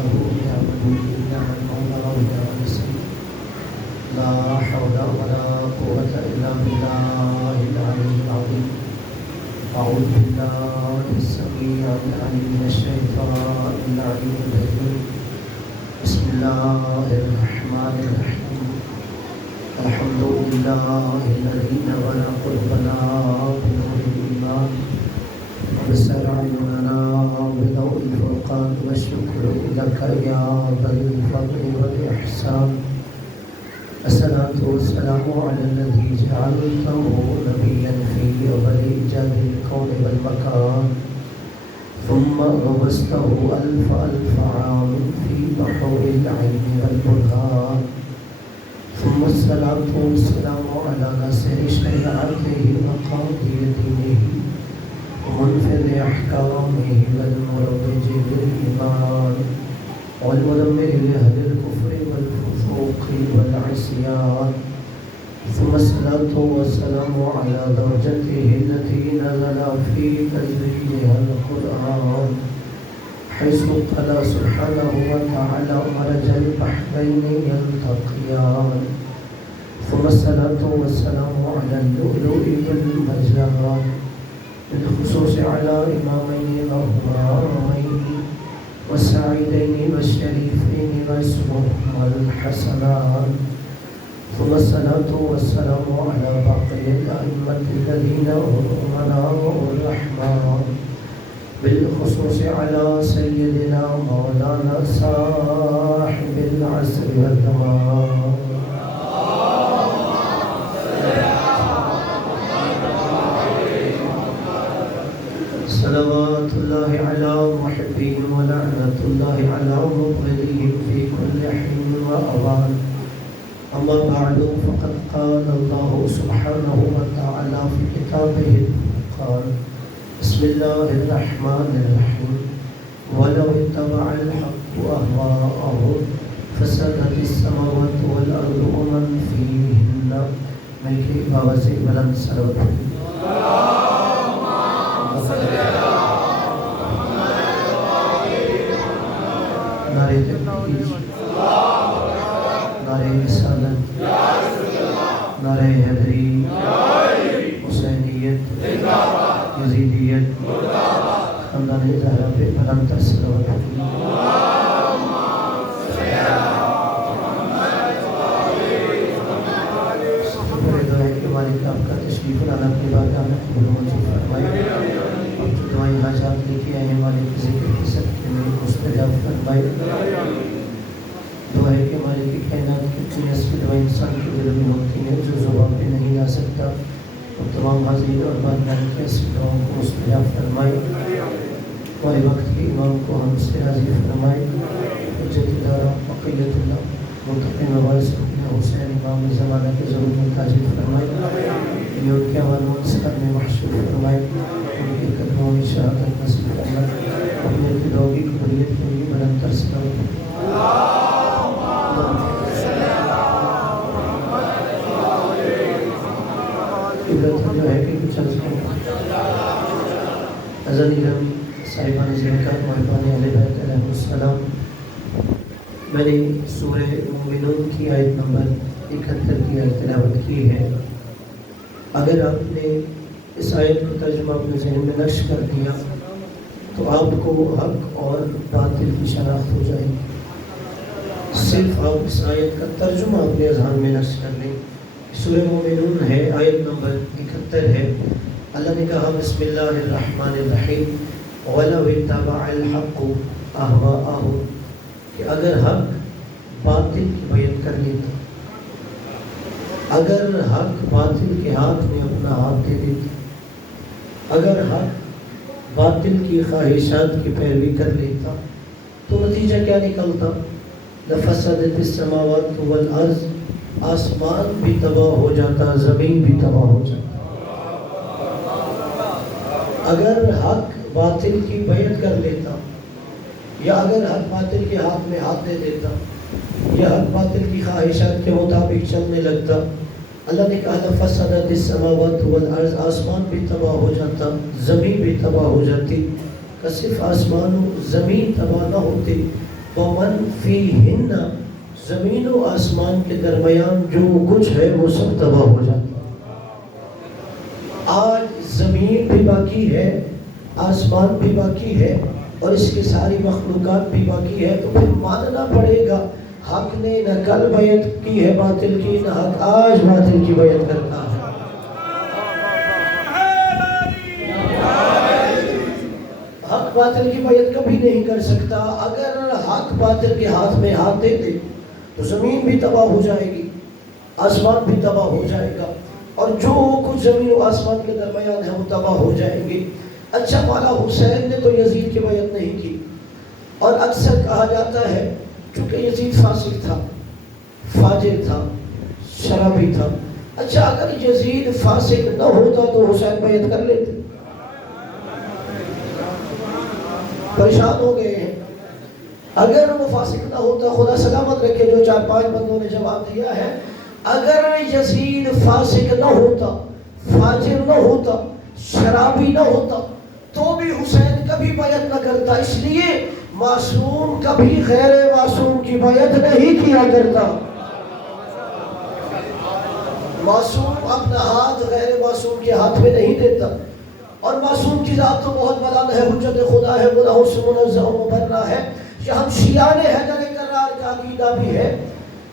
نعم الولي نعم المولى ونعم النصير لا حول ولا قوة إلا بالله العلي العظيم أعوذ بالله السميع العليم من الشيطان اللعين الرجيم بسم الله الرحمن الرحيم الحمد لله الذي نور قلوبنا بنور الإيمان وبصر أعيننا بضوء الفرقان والشكر لك يا ذا الفضل والإحسان الصلاة والسلام على الذي جعلته نبيا في أول إيجاد الكون والمكان ثم غمسته ألف ألف عام في بحور العلم والبرهان ثم الصلاة والسلام على ناصر شريعته وقاضي دينه ومنفذ أحكامه والمروج للإيمان والمدمر لأهل الكفر والفسوق والعصيان ثم الصلاة والسلام على زوجته التي نزل في تنزيلها القرآن حيث قال سبحانه وتعالى مرج البحرين يلتقيان ثم الصلاة والسلام على اللؤلؤ والمرجان بالخصوص على إمامين مهمامين والسعيدين والشريفين واسمهما الحسنان ثم الصلاة والسلام على باقي الأئمة الذين هم أمناء الرحمن بالخصوص على سيدنا مولانا صاحب العصر والزمان صلوات الله على محبين ولعنة الله على مبغضين في كل حين وأوان أما بعد فقد قال الله سبحانه وتعالى في كتابه الفرقان بسم الله الرحمن الرحيم ولو اتبع الحق أهواءهم فسدت السماوات والأرض ومن فيهن ملك باوزي بلند سرود نعرہ تکبیر نعرہ رسالت نعرہ حیدری حسینیت یزیدیت خاندان زہرا پہ بلند تر صلوات مالک آپ کا تشریف لانا اپنی بارگاہ میں قبول منظور فرمائے اور جو دعائیں حاجات لے کے آئے ہیں مالک ذکر کی صدقے میں مستجاب فرمائے دعا ہے کہ مالک کی کائنات کی اتنی اصلی دعا انسان کے دل میں ہوتی ہے جو زبان پہ نہیں لا سکتا اور تمام حاضرین اور بارگاہ کی اصلی دعاؤں کو مستجاب فرمائے ہمارے وقت کے امام کو ہم سے راضی فرمائے حجت الدارہ وقیت اللہ منتقم وارث حسین امام زمانہ کے ضرور متاجر فرمائے یہ ان کے عوالون سکر میں محشور فرمائے ان کے قدموں میں شہادت نصیب فرمائے اپنے ابتداؤ کی قبولیت کے لیے بلند تر صلوات عبرت جو ہے کہ کچھ عرض کریں ازلی رمی صاحبان ذکر محبان علیہ بیت علیہ السلام میں نے سورہ مومنون کی آیت نمبر 71 کی آیت تلاوت کی ہے اگر آپ نے اس آیت کو ترجمہ اپنے ذہن میں نقش کر دیا تو آپ کو حق اور باطل کی شناخت ہو جائے گی صرف آپ اس آیت کا ترجمہ اپنے اذہان میں نقش کر لیں سورہ مومنون ہے آیت نمبر 71 ہے اللہ نے کہا بسم اللہ الرحمن الرحیم وَلَوِ اتَّبَعَ الْحَقُّ أَهْوَاءَهُمْ کہ اگر حق باطل کی بیعت کر لیتا اگر حق باطل کے ہاتھ میں اپنا ہاتھ دے دیتا اگر حق باطل کی خواہشات کی پیروی کر لیتا تو نتیجہ کیا نکلتا لفسدت السماوات والارض آسمان بھی تباہ ہو جاتا زمین بھی تباہ ہو جاتا اگر حق باطل کی بیعت کر لیتا یا اگر حق باطل کے ہاتھ میں ہاتھ دے دیتا یا حق باطل کی خواہشات کے مطابق چلنے لگتا اللہ نے کہا لفسدت السماوات والارض آسمان بھی تباہ ہو جاتا زمین بھی تباہ ہو جاتی کہ صرف آسمان و زمین تباہ نہ ہوتی ومن فیہن، زمین و آسمان کے درمیان جو کچھ ہے وہ سب تباہ ہو جاتا۔ آج زمین بھی باقی ہے، آسمان بھی باقی ہے، اور اس کی ساری مخلوقات بھی باقی ہے، تو پھر ماننا پڑے گا حق نے نہ کل بیعت کی ہے باطل کی، نہ حق آج باطل کی بیعت کرتا ہے۔ حق باطل کی بیعت کبھی نہیں کر سکتا۔ اگر حق باطل کے ہاتھ میں ہاتھ دے دے تو زمین بھی تباہ ہو جائے گی، آسمان بھی تباہ ہو جائے گا، اور جو کچھ زمین و آسمان کے درمیان ہے وہ تباہ ہو جائیں گے۔ اچھا، مولا حسین نے تو یزید کی بیعت نہیں کی، اور اکثر کہا جاتا ہے چونکہ یزید فاسق تھا، فاجر تھا، شرابی تھا۔ اچھا، اگر یزید فاسق نہ ہوتا تو حسین بیعت کر لیتے؟ پریشان ہو گئے ہیں۔ اگر وہ فاسق نہ ہوتا، خدا سلامت رکھے، جو 4-5 بندوں نے جواب دیا ہے، اگر یزید فاسق نہ ہوتا، فاجر نہ ہوتا، شرابی نہ ہوتا، تو بھی حسین کبھی بیعت نہ کرتا۔ اس لیے معصوم کبھی غیر معصوم کی بیعت نہیں کیا کرتا۔ معصوم اپنا ہاتھ غیر معصوم کے ہاتھ میں نہیں دیتا، اور معصوم کی ذات تو بہت بلند ہے، حجت خدا ہے، گناہوں سے منزہ و مبرہ ہے۔ کہ ہم شیعہ حیدر کرار کا عقیدہ بھی ہے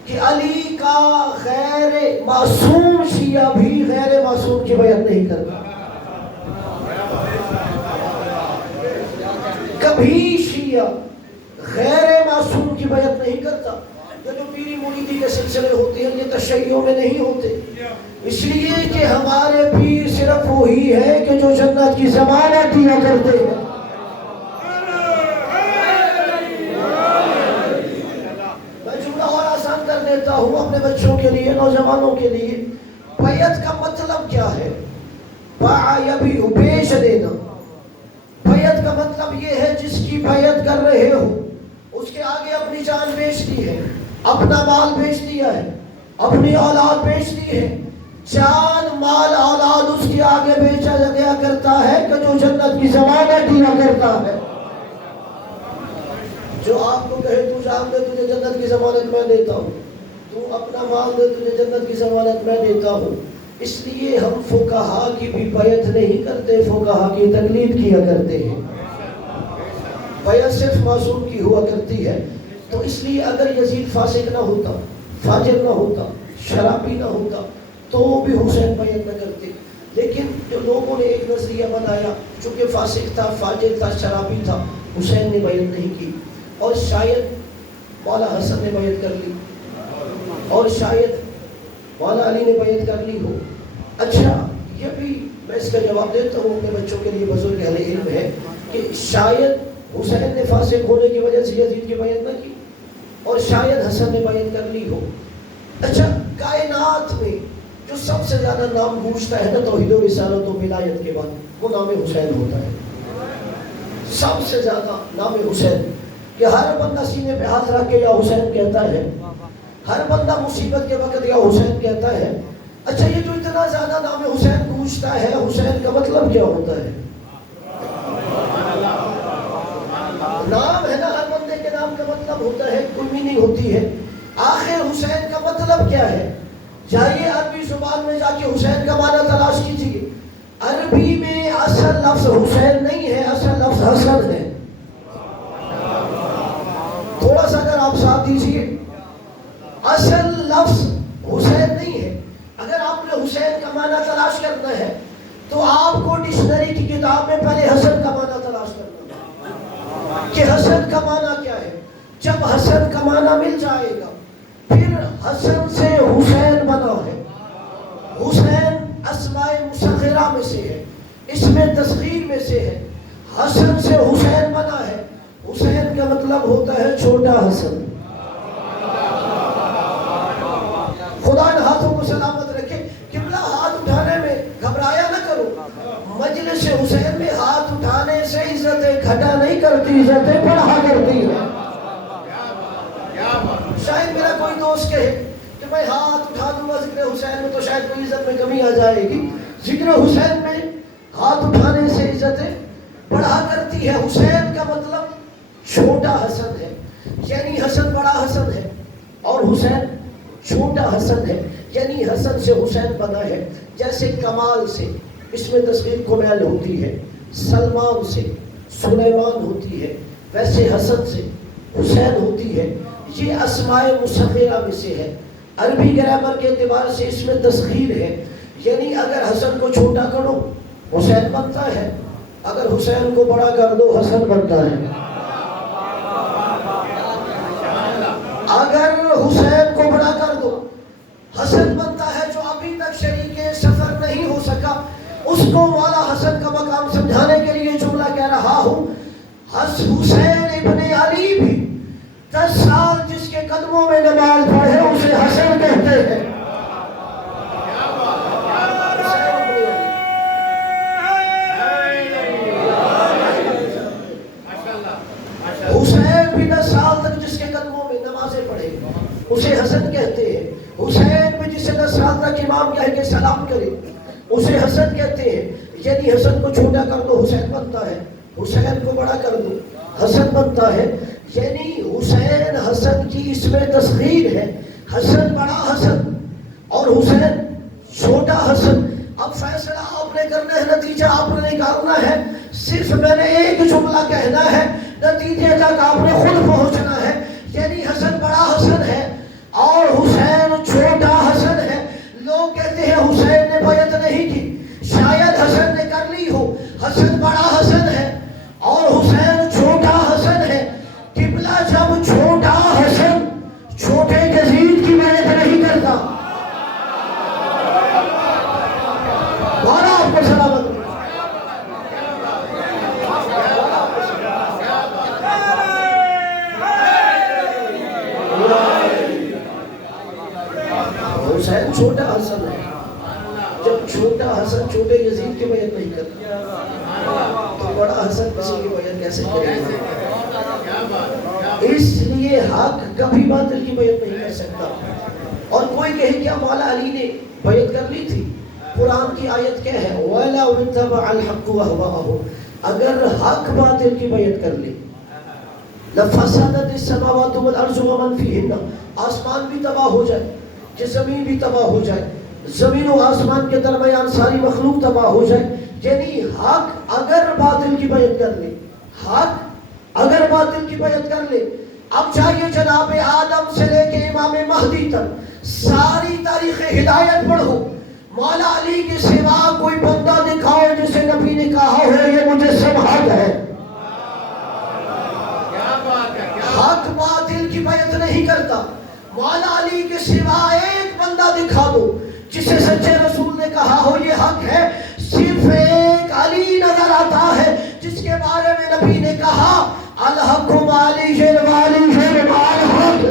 کہ علی کا غیر معصوم شیعہ بھی غیر معصوم کی بیعت نہیں کرتا۔ کبھی شیعہ غیر معصوم کی بیعت نہیں کرتا۔ جو پیری مریدی کے سلسلے ہوتے ہیں یہ تشیعوں میں نہیں ہوتے، اس لیے کہ ہمارے پیر صرف وہی ہے کہ جو جنت کی ضمانت دیا کرتے ہیں۔ میں جملہ اور آسان کر دیتا ہوں اپنے بچوں کے لیے، نوجوانوں کے لیے۔ بیعت کا مطلب کیا ہے؟ باع یبیع، بیچ دینا۔ بیعت کا مطلب یہ ہے جس کی بیعت کر رہے ہو اس کے آگے اپنی جان بیچ دی ہے، اپنا مال بیچ دیا ہے، اپنی اولاد بیچ دی ہے۔ جان، مال، اولاد اس کے آگے بیچا گیا کرتا ہے کہ جو جنت کی ضمانت دیا کرتا ہے۔ جو آپ کو کہے تو جان دے، تجھے جنت کی ضمانت میں دیتا ہوں، تو اپنا مال دے، تجھے جنت کی ضمانت میں دیتا ہوں۔ اس لیے ہم فقہا کی بھی بیعت نہیں کرتے، فقہا کی تقلید کیا کرتے ہیں۔ بیعت صرف معصوم کی ہوا کرتی ہے۔ تو اس لیے اگر یزید فاسق نہ ہوتا، فاجر نہ ہوتا، شرابی نہ ہوتا، تو بھی حسین بیعت نہ کرتے۔ لیکن جو لوگوں نے ایک نظریہ بنایا، چونکہ فاسق تھا، فاجر تھا، شرابی تھا، حسین نے بیعت نہیں کی، اور شاید مولا حسن نے بیعت کر لی، اور شاید مولا علی نے بیعت کر لی ہو۔ اچھا، یہ بھی میں اس کا جواب دیتا ہوں، اپنے بچوں کے لیے بزرگ اہل علم ہے کہ شاید حسین نے فاسق ہونے کی وجہ سے یزید کی بیعت نہ کی، اور شاید حسن نے بیعت کر لی ہو۔ اچھا، کائنات میں جو سب سے زیادہ نام گونجتا ہے نا توحید و رسالت و ولایت کے بعد، وہ نام حسین ہوتا ہے۔ سب سے زیادہ نام حسین، کہ ہر بندہ سینے پہ ہاتھ رکھ کے یا حسین کہتا ہے، ہر بندہ مصیبت کے وقت یا حسین کہتا ہے۔ اچھا، یہ جو اتنا زیادہ نام حسین گونجتا ہے، حسین کا مطلب کیا ہوتا ہے؟ نام ہے نا، ہر بندے کے نام کا مطلب ہوتا ہے، کوئی میننگ ہوتی ہے۔ آخر حسین کا مطلب کیا ہے؟ جائیے عربی زبان میں جا کے حسین کا معنی تلاش کیجیے۔ عربی میں اصل لفظ حسین نہیں ہے، اصل لفظ حسن ہے۔ تھوڑا سا اگر آپ ساتھ دیجیے، اصل لفظ حسین نہیں ہے۔ اگر آپ نے حسین کا معنی تلاش کرنا ہے تو آپ کو ڈکشنری کی کتاب میں پہلے حسن کا معنی تلاش کرنا ہے کہ حسن کا معنی کیا ہے۔ جب حسن کا معنی مل جائے گا، پھر حسن سے حسین بنا ہے۔ حسین اسماء مصغرہ میں سے ہے، اس میں تصغیر میں سے ہے۔ حسن سے حسین بنا ہے۔ حسین کا مطلب ہوتا ہے چھوٹا حسن۔ خدا ان ہاتھوں کو سلامت رکھے۔ قبلہ، ہاتھ اٹھانے میں گھبرایا نہ کرو۔ مجلس حسین میں ہاتھ اٹھانے سے عزتیں گھٹا نہیں کرتی، عزتیں بڑھا کرتی ہے۔ شاید میرا کوئی دوست کہے کہ میں ہاتھ اٹھا دوں گا ذکر حسین میں تو شاید کوئی عزت میں کمی آ جائے گی۔ ذکر حسین میں ہاتھ اٹھانے سے عزتیں بڑھا کرتی ہے۔ حسین کا مطلب چھوٹا حسن ہے۔ یعنی حسن بڑا حسن ہے اور حسین چھوٹا حسن ہے، یعنی حسن سے حسین بنا ہے، جیسے کمال سے اس میں تصغیر کمیل ہوتی ہے، سلمان سے سلیمان ہوتی ہے، ویسے حسن سے حسین ہوتی ہے۔ یہ اسماء مصغرہ میں سے ہے، عربی گرامر کے اعتبار سے اس میں تصغیر ہے، یعنی اگر حسن کو چھوٹا کرو حسین بنتا ہے، اگر حسین کو بڑا کر دو حسن بنتا ہے۔ اگر حسین کو بڑا کر دو حسن بنتا ہے۔ جو ابھی تک شریک سفر نہیں ہو سکا اس کو مولا حسن کا مقام سمجھانے کے لیے جملہ کہہ رہا ہوں، حسین ابن علی بھی 10 سال جس کے قدموں میں نماز پڑھے اسے حسن کہتے ہیں۔ حسین بھی 10 سال تک جس کے قدموں میں نمازیں پڑھے اسے حسن کہتے ہیں۔ حسین بھی جسے 10 سال تک امام کہہ کے سلام کرے اسے حسن کہتے ہیں۔ یعنی حسن کو چھوٹا کر دو حسین بنتا ہے، حسین کو بڑا کر دو حسن بنتا ہے۔ یعنی حسین حسن کی اس میں تصغیر ہے، حسن بڑا حسن اور حسین چھوٹا حسن۔ اب فیصلہ آپ نے کرنا ہے، نتیجہ آپ نے نکالنا ہے، صرف میں نے ایک جملہ کہنا ہے، نتیجے تک آپ نے خود پہنچنا ہے۔ یعنی حسن بڑا حسن ہے اور حسین چھوٹا حسن ہے۔ لوگ کہتے ہیں حسین نے بیعت نہیں کی، شاید حسن نے کر لی ہو۔ حسن بڑا حسن ہے اور حسین چھوٹا حسن ہے۔ قبلہ جب چھوٹا حسن چھوٹے یزید کی بیعت نہیں کرتا، آپ کو سلامت حسین چھوٹا حسن ہے۔ جب چھوٹا حسن چھوٹے یزید کی بیعت نہیں کرتا تو بڑا حسن کسی کی بیعت کیسے کرے گا؟ اس لیے حق کبھی باطل کی بیعت نہیں کر سکتا۔ اور کوئی کہے کیا مولا علی نے بیعت کر لی تھی؟ قرآن کی آیت کیا ہے؟ وَلَوْ اتَّبَعَ الْحَقُّ وَأَهْوَاءَهُ، اگر حق باطل کی بیعت کر لے لَفَسَدَتِ السَّمَاوَاتُ وَالْأَرْضُ وَمَنْ فِيهِنَّ، آسمان بھی تباہ ہو جائے، یہ زمین بھی تباہ ہو جائے، زمین و آسمان کے درمیان ساری مخلوق تباہ ہو جائے۔ یعنی حق اگر باطل کی بیعت کر لے، حق اگر باطل کی بیعت کر لے۔ اب چاہیے جناب آدم سے لے کے امام مہدی تک ساری تاریخ ہدایت پڑھو، مولا علی کے سوا کوئی بندہ دکھاؤ جسے نبی نے کہا ہو یہ مجسم حق ہے۔ حق باطل کی بیعت نہیں کرتا۔ مولا علی کے سوا ایک بندہ دکھا دو جسے سچے رسول نے کہا ہو یہ حق ہے، صرف ایک علی نظر آتا ہے جس کے بارے میں نبی نے کہا الحق علی والی الحق۔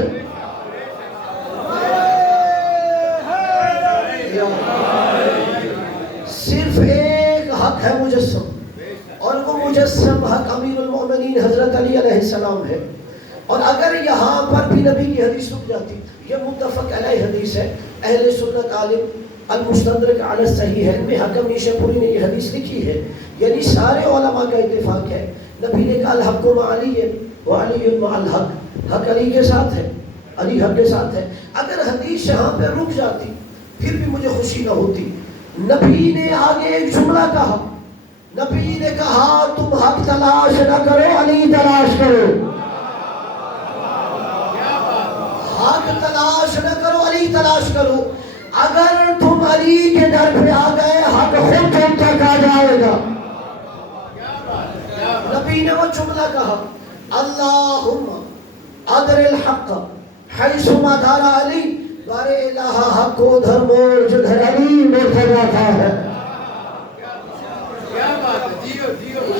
صرف ایک حق ہے مجسم، اور وہ مجسم حق امیر المومنین حضرت علی علیہ السلام ہے۔ اور اگر یہاں پر بھی نبی کی حدیث رک جاتی، یہ متفق علیہ حدیث ہے، اہل سنت عالم المستدرک علی الصحیح ہے میں حکم نیشاپوری نے یہ حدیث لکھی ہے، یعنی سارے علماء کا اتفاق ہے، نبی نے کہا الحق مع علی وعلی مع الحق، حق علی کے ساتھ ہے، علی حق کے ساتھ ہے۔ اگر حدیث یہاں پہ رک جاتی پھر بھی مجھے خوشی نہ ہوتی۔ نبی نے آگے ایک جملہ کہا، نبی نے کہا تم حق تلاش نہ کرو علی تلاش کرو، حق تلاش نہ کرو علی تلاش کرو۔ اگر تم علی کے در پہ آ گئے حق خود تم تک آ جائے گا۔ نبی نے وہ جملہ کہا اللہم ادر الحق حیث ما دار علی، بارے الہ حق کو ادھر موڑ جدھر علی مرتضی تھا ہے۔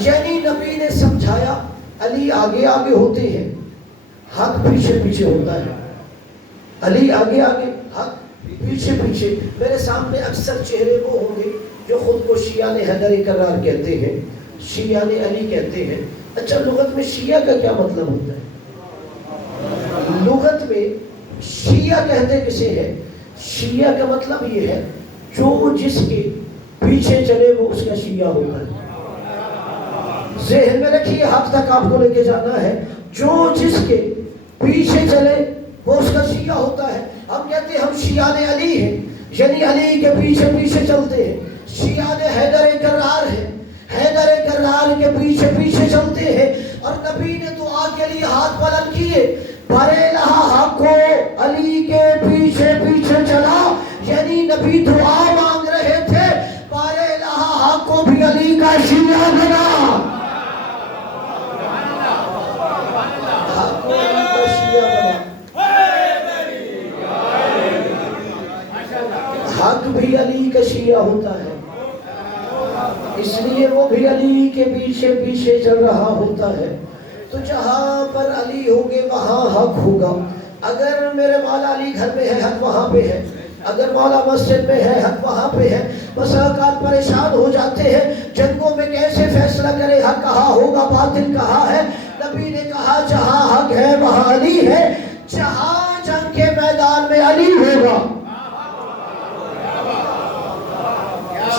یعنی نبی نے سمجھایا علی آگے آگے ہوتے ہیں، حق پیچھے پیچھے ہوتا ہے، علی آگے آگے حق پیچھے پیچھے۔ میرے سامنے اکثر چہرے وہ ہوں گے جو خود کو شیعہ حیدری قرار کہتے ہیں، شیعہ علی کہتے ہیں۔ اچھا لغت میں شیعہ کا کیا مطلب ہوتا ہے؟ لغت میں شیعہ کہتے کسے ہیں؟ شیعہ کا مطلب یہ ہے جو جس کے پیچھے چلے وہ اس کا شیعہ ہوتا ہے۔ ذہن میں رکھیے، حق تک آپ کو لے کے جانا ہے، جو جس کے پیچھے چلے وہ اس کا شیعہ ہوتا ہے. ہم کہتے ہیں ہم شیعان علی ہیں، یعنی علی کے پیچھے پیچھے چلتے ہیں. شیعان حیدر کرار ہے، حیدر کرار کے پیچھے پیچھے چلتے ہیں. اور نبی نے دعا کے لیے ہاتھ بلند کیے، برے لہا حق کو علی کے پیچھے پیچھے چلا، یعنی نبی دعا مانگ رہے تھے برے لہا حق کو بھی علی کا شیعہ بنا. حق بھی علی کا شیعہ ہوتا ہے، اس لیے وہ بھی علی کے پیچھے پیچھے چل رہا ہوتا ہے. تو جہاں پر علی ہوگے وہاں حق ہوگا. اگر میرے مولا علی گھر میں ہے حق وہاں پہ ہے، اگر مولا مسجد میں ہے حق وہاں پہ ہے. بس اوقات پریشان ہو جاتے ہیں جنگوں میں کیسے فیصلہ کرے، حق کہاں ہوگا باطل کہاں ہے. نبی نے کہا جہاں حق ہے وہاں علی ہے، جہاں جنگ کے میدان میں علی ہوگا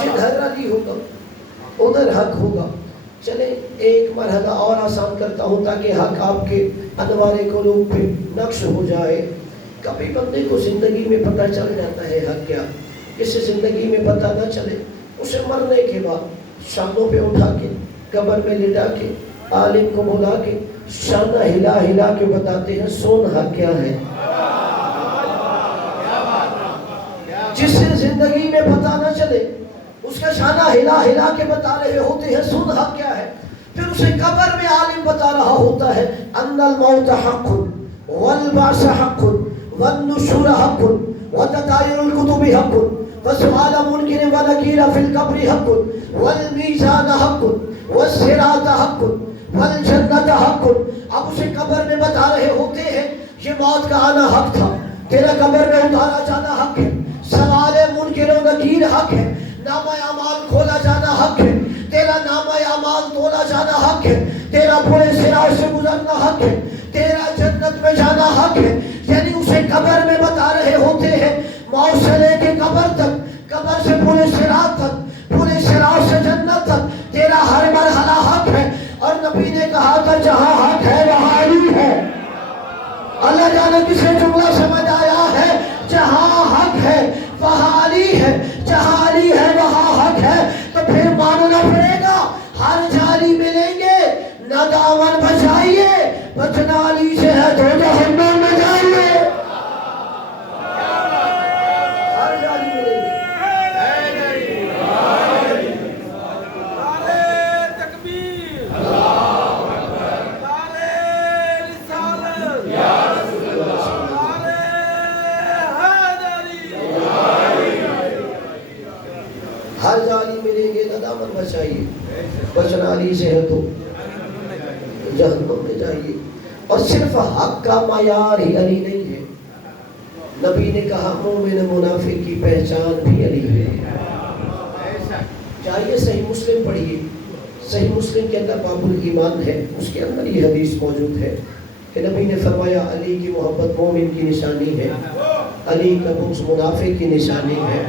ادھر علی ہوگا ادھر حق ہوگا. چلے ایک مرحلہ اور آسان کرتا ہوں تاکہ حق آپ کے انوار قلوب پہ نقش ہو جائے. کبھی بندے کو زندگی میں پتہ چل جاتا ہے حق کیا، جسے زندگی میں پتہ نہ چلے اسے مرنے کے بعد شانوں پہ اٹھا کے قبر میں لٹا کے عالم کو بلا کے شانہ ہلا ہلا کے بتاتے ہیں سون حق کیا ہے. جسے زندگی میں پتہ نہ چلے اس کا شانہ ہلا ہلا کے بتا رہے ہوتے ہیں سن حق کیا ہے. پھر اسے قبر میں عالم بتا رہا ہوتا ہے ان الموت حق والبعث حق والنشور حق وتطایر الکتب حق وسؤال منکر ونکیر فی القبر حق والمیزان حق والصراط حق والجنت حق. اب اسے قبر میں بتا رہے ہوتے ہیں یہ موت کا آنا حق تھا، تیرا قبر میں اتارا جانا حق ہے، سوال منکر و نکیر حق ہے، نامہ اعمال کھولا جانا حق ہے، تیرا نامہ اعمال تولا جانا حق ہے، تیرا پورے صراط سے گزرنا حق ہے، تیرا جنت میں جانا حق ہے. یعنی اسے قبر میں بتا رہے ہوتے ہیں موت سے لے کے قبر تک، قبر سے پورے صراط تک، پورے صراط سے جنت تک تیرا ہر مرحلہ حق ہے. اور نبی نے کہا تھا جہاں حق ہے وہاں علی ہے. اللہ جانے کسے جملہ سمجھ آیا ہے، جہاں حق ہے وہاں علی ہے، جہاں علی ہے وہاں حق ہے. تو پھر ماننا پڑے گا ہر جالی ملیں گے نہ دامن بچائیے، بچنا علی سے ہے تو جہنم میں جائیے. ہر جالی ملیں گے. ہر جالی ملیں گے نہ دامن بچائیے، بچنا علی سے ہے تو جہنم میں جائیے. اور صرف حق کا معیار ہی علی نہیں ہے، نبی نے کہا مومن منافق کی پہچان بھی علی ہے. چاہیے صحیح مسلم پڑھیے، صحیح مسلم کے اندر باب الایمان ہے، اس کے اندر یہ حدیث موجود ہے کہ نبی نے فرمایا علی کی محبت مومن کی نشانی ہے، علی کا بغض منافق کی نشانی ہے.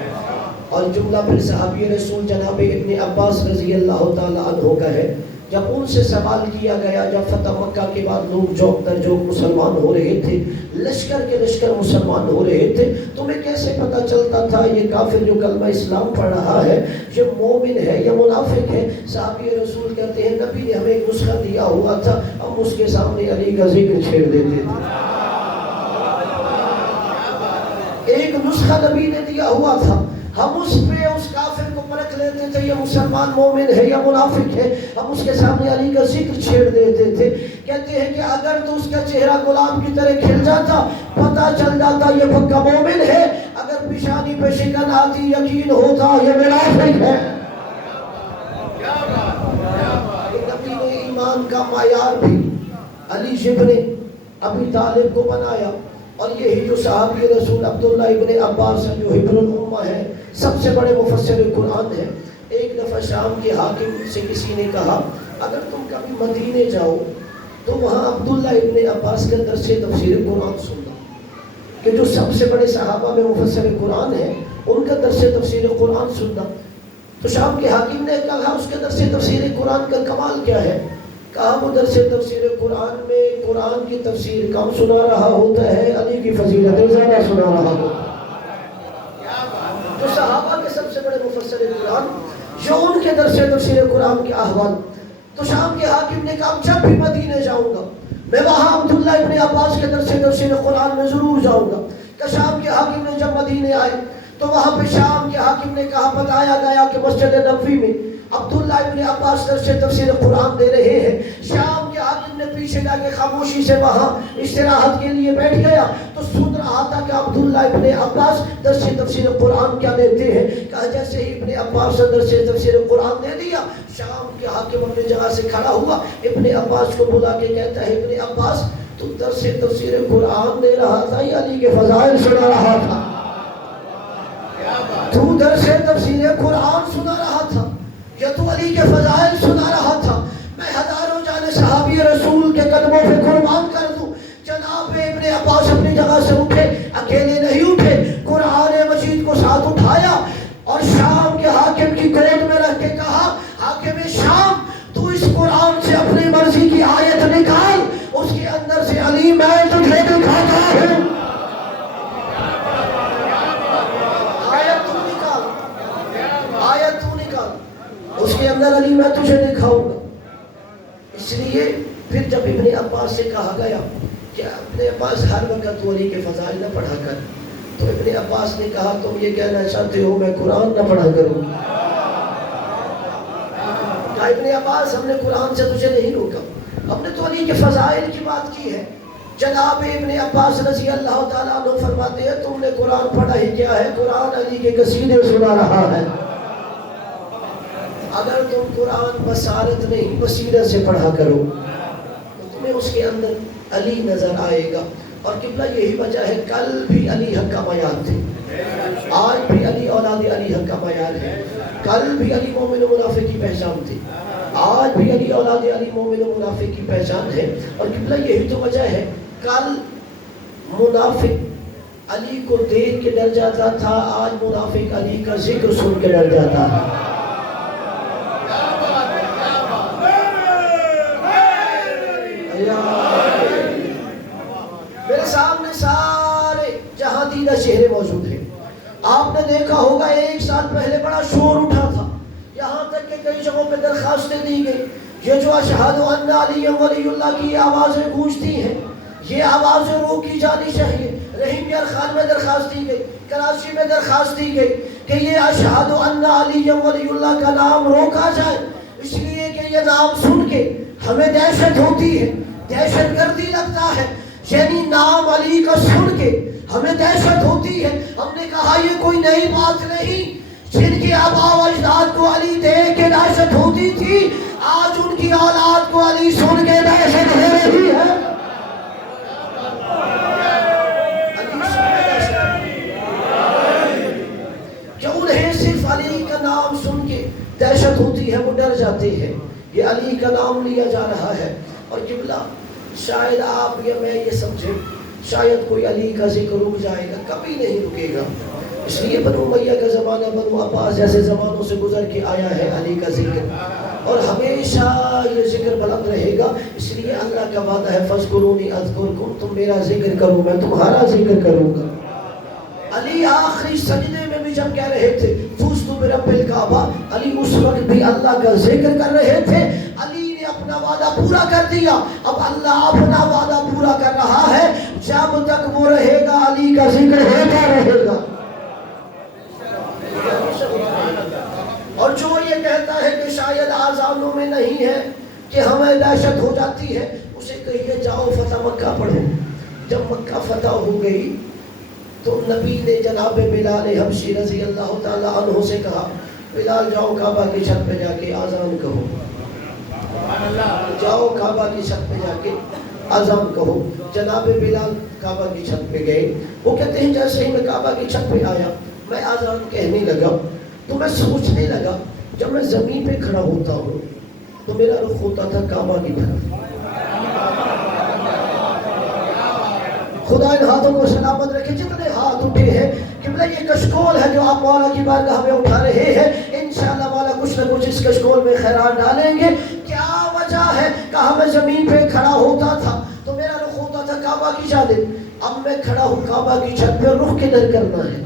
اور جملہ پھر صحابی رسول جناب ابن عباس رضی اللہ تعالی عنہ کا ہے. جب ان سے سوال کیا گیا جب فتح مکہ کے بعد لوگ جوک در جوک مسلمان ہو رہے تھے، لشکر کے لشکر مسلمان ہو رہے تھے، تمہیں کیسے پتہ چلتا تھا یہ کافر جو کلمہ اسلام پڑھ رہا ہے یہ مومن ہے یا منافق ہے؟ صحابی رسول کہتے ہیں نبی نے ہمیں ایک نسخہ دیا ہوا تھا، ہم اس کے سامنے علی کا ذکر چھیڑ دیتے تھے. ایک نسخہ نبی نے دیا ہوا تھا، ہم اس پہ اس کافر کو پرکھ لیتے تھے یہ مسلمان مومن ہے یا منافق ہے، ہم اس کے سامنے علی کا ذکر چھیڑ دیتے تھے. کہتے ہیں کہ اگر تو اس کا چہرہ گلاب کی طرح کھل جاتا پتہ چل جاتا یہ پکا مومن ہے، اگر پیشانی پہ شکن آتی یقین ہوتا یہ منافق ہے. نبی نے ایمان کا معیار بھی علی ابن ابی طالب کو بنایا. اور یہی جو صحابی رسول عبداللہ ابن عباس ہیں جو حبر الامہ ہے، سب سے بڑے مفسر قرآن ہیں. ایک دفعہ شام کے حاکم سے کسی نے کہا اگر تم کبھی مدینے جاؤ تو وہاں عبداللہ ابن عباس کا درس تفسیر قرآن سننا، کہ جو سب سے بڑے صحابہ میں مفسر قرآن ہیں ان کا درس تفسیر قرآن سننا. تو شام کے حاکم نے کہا اس کے درس تفسیر قرآن کا کمال کیا ہے؟ کہا وہ درس تفسیر قرآن میں قرآن کی تفسیر کم سنا رہا ہوتا ہے، علی کی فضیلتیں زیادہ سنا رہا ہوتا ہے۔ جو صحابہ کے سب سے بڑے مفسر قرآن، جو ان کے درس تفسیر قرآن کے احوال، تو شام کے حاکم نے کہا جب بھی مدینے جاؤں گا میں وہاں عبداللہ ابن عباس کے درس تفسیر قرآن میں ضرور جاؤں گا۔ کہ شام کے حاکم نے جب مدینے آئے تو وہاں پہ شام کے حاکم نے کہا بتایا گیا کہ مسجد نبوی میں عبداللہ ابن عباس درس تفسیر قرآن دے رہے ہیں۔ شام کے حاکم نے پیچھے جا کے خاموشی سے وہاں استراحت کے لیے بیٹھ گیا تو سن رہا تھا کہ عبداللہ ابن عباس درس تفسیر قرآن کیا دیتے ہیں۔ کہا جیسے ہی ابن عباس نے درس تفسیر قرآن دے دیا، شام کے حاکم اپنی جگہ سے کھڑا ہوا، ابن عباس کو بلا کے کہتا ہے ابن عباس تو درس تفسیر قرآن دے رہا تھا یا علی کے فضائل سنا رہا تھا؟ تو درس تفسیر قرآن سنا رہا تھا یا تو علی کے فضائل سنا رہا تھا؟ میں ہزاروں جانے صحابی رسول کے قدموں پہ قربان کر دوں۔ جناب ابن عباس اپنی جگہ سے اٹھے، اکیلے نہیں اٹھے، قرآن مجید کو ساتھ اٹھایا اور شام کے حاکم کی گود میں رکھ کے کہا حاکم شام تو اس قرآن سے اپنی مرضی کی آیت نکال، اس کے اندر سے علی میں تجھے دکھاتا ہوں، آیت تو نکال، آیت تو نکال، اس کے اندر علی میں تجھے دکھاؤں گا۔ اس لیے پھر جب ابن عباس سے کہا گیا کہ ابن عباس ہر وقت تو علی کے فضائل نہ پڑھا کر، تو ابن عباس نے کہا تم یہ کہنا چاہتے ہو میں قرآن نہ پڑھا کروں؟ کہا ابن عباس ہم نے قرآن سے تجھے نہیں روکا، ہم نے تو علی کے فضائل کی بات کی ہے۔ جناب ابن عباس رضی اللہ تعالیٰ عنہ فرماتے ہیں تم نے قرآن پڑھا ہی کیا ہے، قرآن علی کے قصیدے سنا رہا ہے۔ اگر تم قرآن بصارت نہیں بصیرت سے پڑھا کرو تو تمہیں اس کے اندر علی نظر آئے گا۔ اور قبلہ یہی وجہ ہے کل بھی علی حق کا معیار تھے، آج بھی علی اولاد علی حق کا معیار ہے۔ کل بھی علی مومن و منافق کی پہچان تھی، آج بھی علی اولاد علی مومن و منافق کی پہچان ہے۔ اور قبلہ یہی تو وجہ ہے کل منافق علی کو دیکھ کے ڈر جاتا تھا، آج منافق علی کا ذکر سن کے ڈر جاتا ہے۔ میرے سامنے سارے جہاں دیدہ چہرے موجود ہیں۔ آپ نے دیکھا ہوگا ایک سال پہلے بڑا شور اٹھا تھا، یہاں تک کہ کئی جگہوں پہ درخواستیں دی گئی، یہ جو اشہد ان علی ولی اللہ کی آوازیں گونجتی ہیں یہ آوازیں روکی جانی چاہیے۔ رحیم یار خان میں درخواست دی گئی، کراچی میں درخواست دی گئی کہ یہ اشہد ان علی ولی اللہ کا نام روکا جائے، اس لیے کہ یہ نام سن کے ہمیں دہشت ہوتی ہے، دہشت گردی لگتا ہے، یعنی نام علی کا سن کے ہمیں دہشت ہوتی ہے۔ ہم نے کہا یہ کوئی نئی بات نہیں، جن کے آبا و اجداد کو علی دیکھ کے دہشت ہوتی تھی، آج ان کی اولاد کو علی سن کے دہشت ہو رہی ہے۔ کہ انہیں صرف علی کا نام سن کے دہشت ہوتی ہے، وہ ڈر جاتے ہیں، یہ علی کا نام لیا جا رہا ہے۔ اور قبلہ شاید آپ یا میں یہ سمجھیں شاید کوئی علی کا ذکر رک جائے گا، کبھی نہیں رکے گا۔ اس لیے بنو امیہ کا زمانہ، بنو عباس جیسے زمانوں سے گزر کے آیا ہے علی کا ذکر، اور ہمیشہ یہ ذکر بلند رہے گا۔ اس لیے اللہ کا وعدہ ہے فَاذْكُرُونِي أَذْكُرْكُمْ، تم میرا ذکر کرو میں تمہارا ذکر کروں گا۔ علی آخری سجدے میں بھی جب کہہ رہے تھے فُزْتُ بِرَبِّ الْكَعْبَةِ، علی اس وقت بھی اللہ کا ذکر کر رہے تھے۔ علی نے اپنا وعدہ پورا کر دیا، اب اللہ اپنا وعدہ پورا کر رہا ہے، جب تک وہ رہے گا علی کا ذکر ہوتا رہے گا۔ اور جو یہ کہتا ہے کہ شاید آذانوں میں نہیں ہے کہ ہمیں دہشت ہو جاتی ہے، اسے کہیے جاؤ فتح مکہ پڑھو۔ جب مکہ فتح ہو گئی تو نبی نے جناب بلال حبشی رضی اللہ تعالیٰ عنہ سے کہا بلال جاؤ کعبہ کی چھت پہ جا کے آذان کہو، جاؤ کعبہ کی چھت پہ جا کے آذان کہو۔ جناب بلال کعبہ کی چھت پہ گئے، وہ کہتے ہیں جیسے ہی میں کعبہ کی چھت پہ آیا میں آذان کہنے لگا تو میں سوچنے لگا جب میں زمین پہ کھڑا ہوتا ہوں تو میرا رخ ہوتا تھا کعبہ کی طرف۔ خدا ان ہاتھوں کو سلامت رکھے جتنے ہاتھ اٹھے ہیں، قبلہ یہ کشکول ہے جو آپ مولا کی بارگاہ میں اٹھا رہے ہیں، انشاءاللہ مولا کچھ نہ کچھ اس کشکول میں خیرات ڈالیں گے۔ کیا وجہ ہے؟ کہا میں زمین پہ کھڑا ہوتا تھا تو میرا رخ ہوتا تھا کعبہ کی جانب، اب میں کھڑا ہوں کعبہ کی چھت پہ، رخ کدھر کرنا ہے؟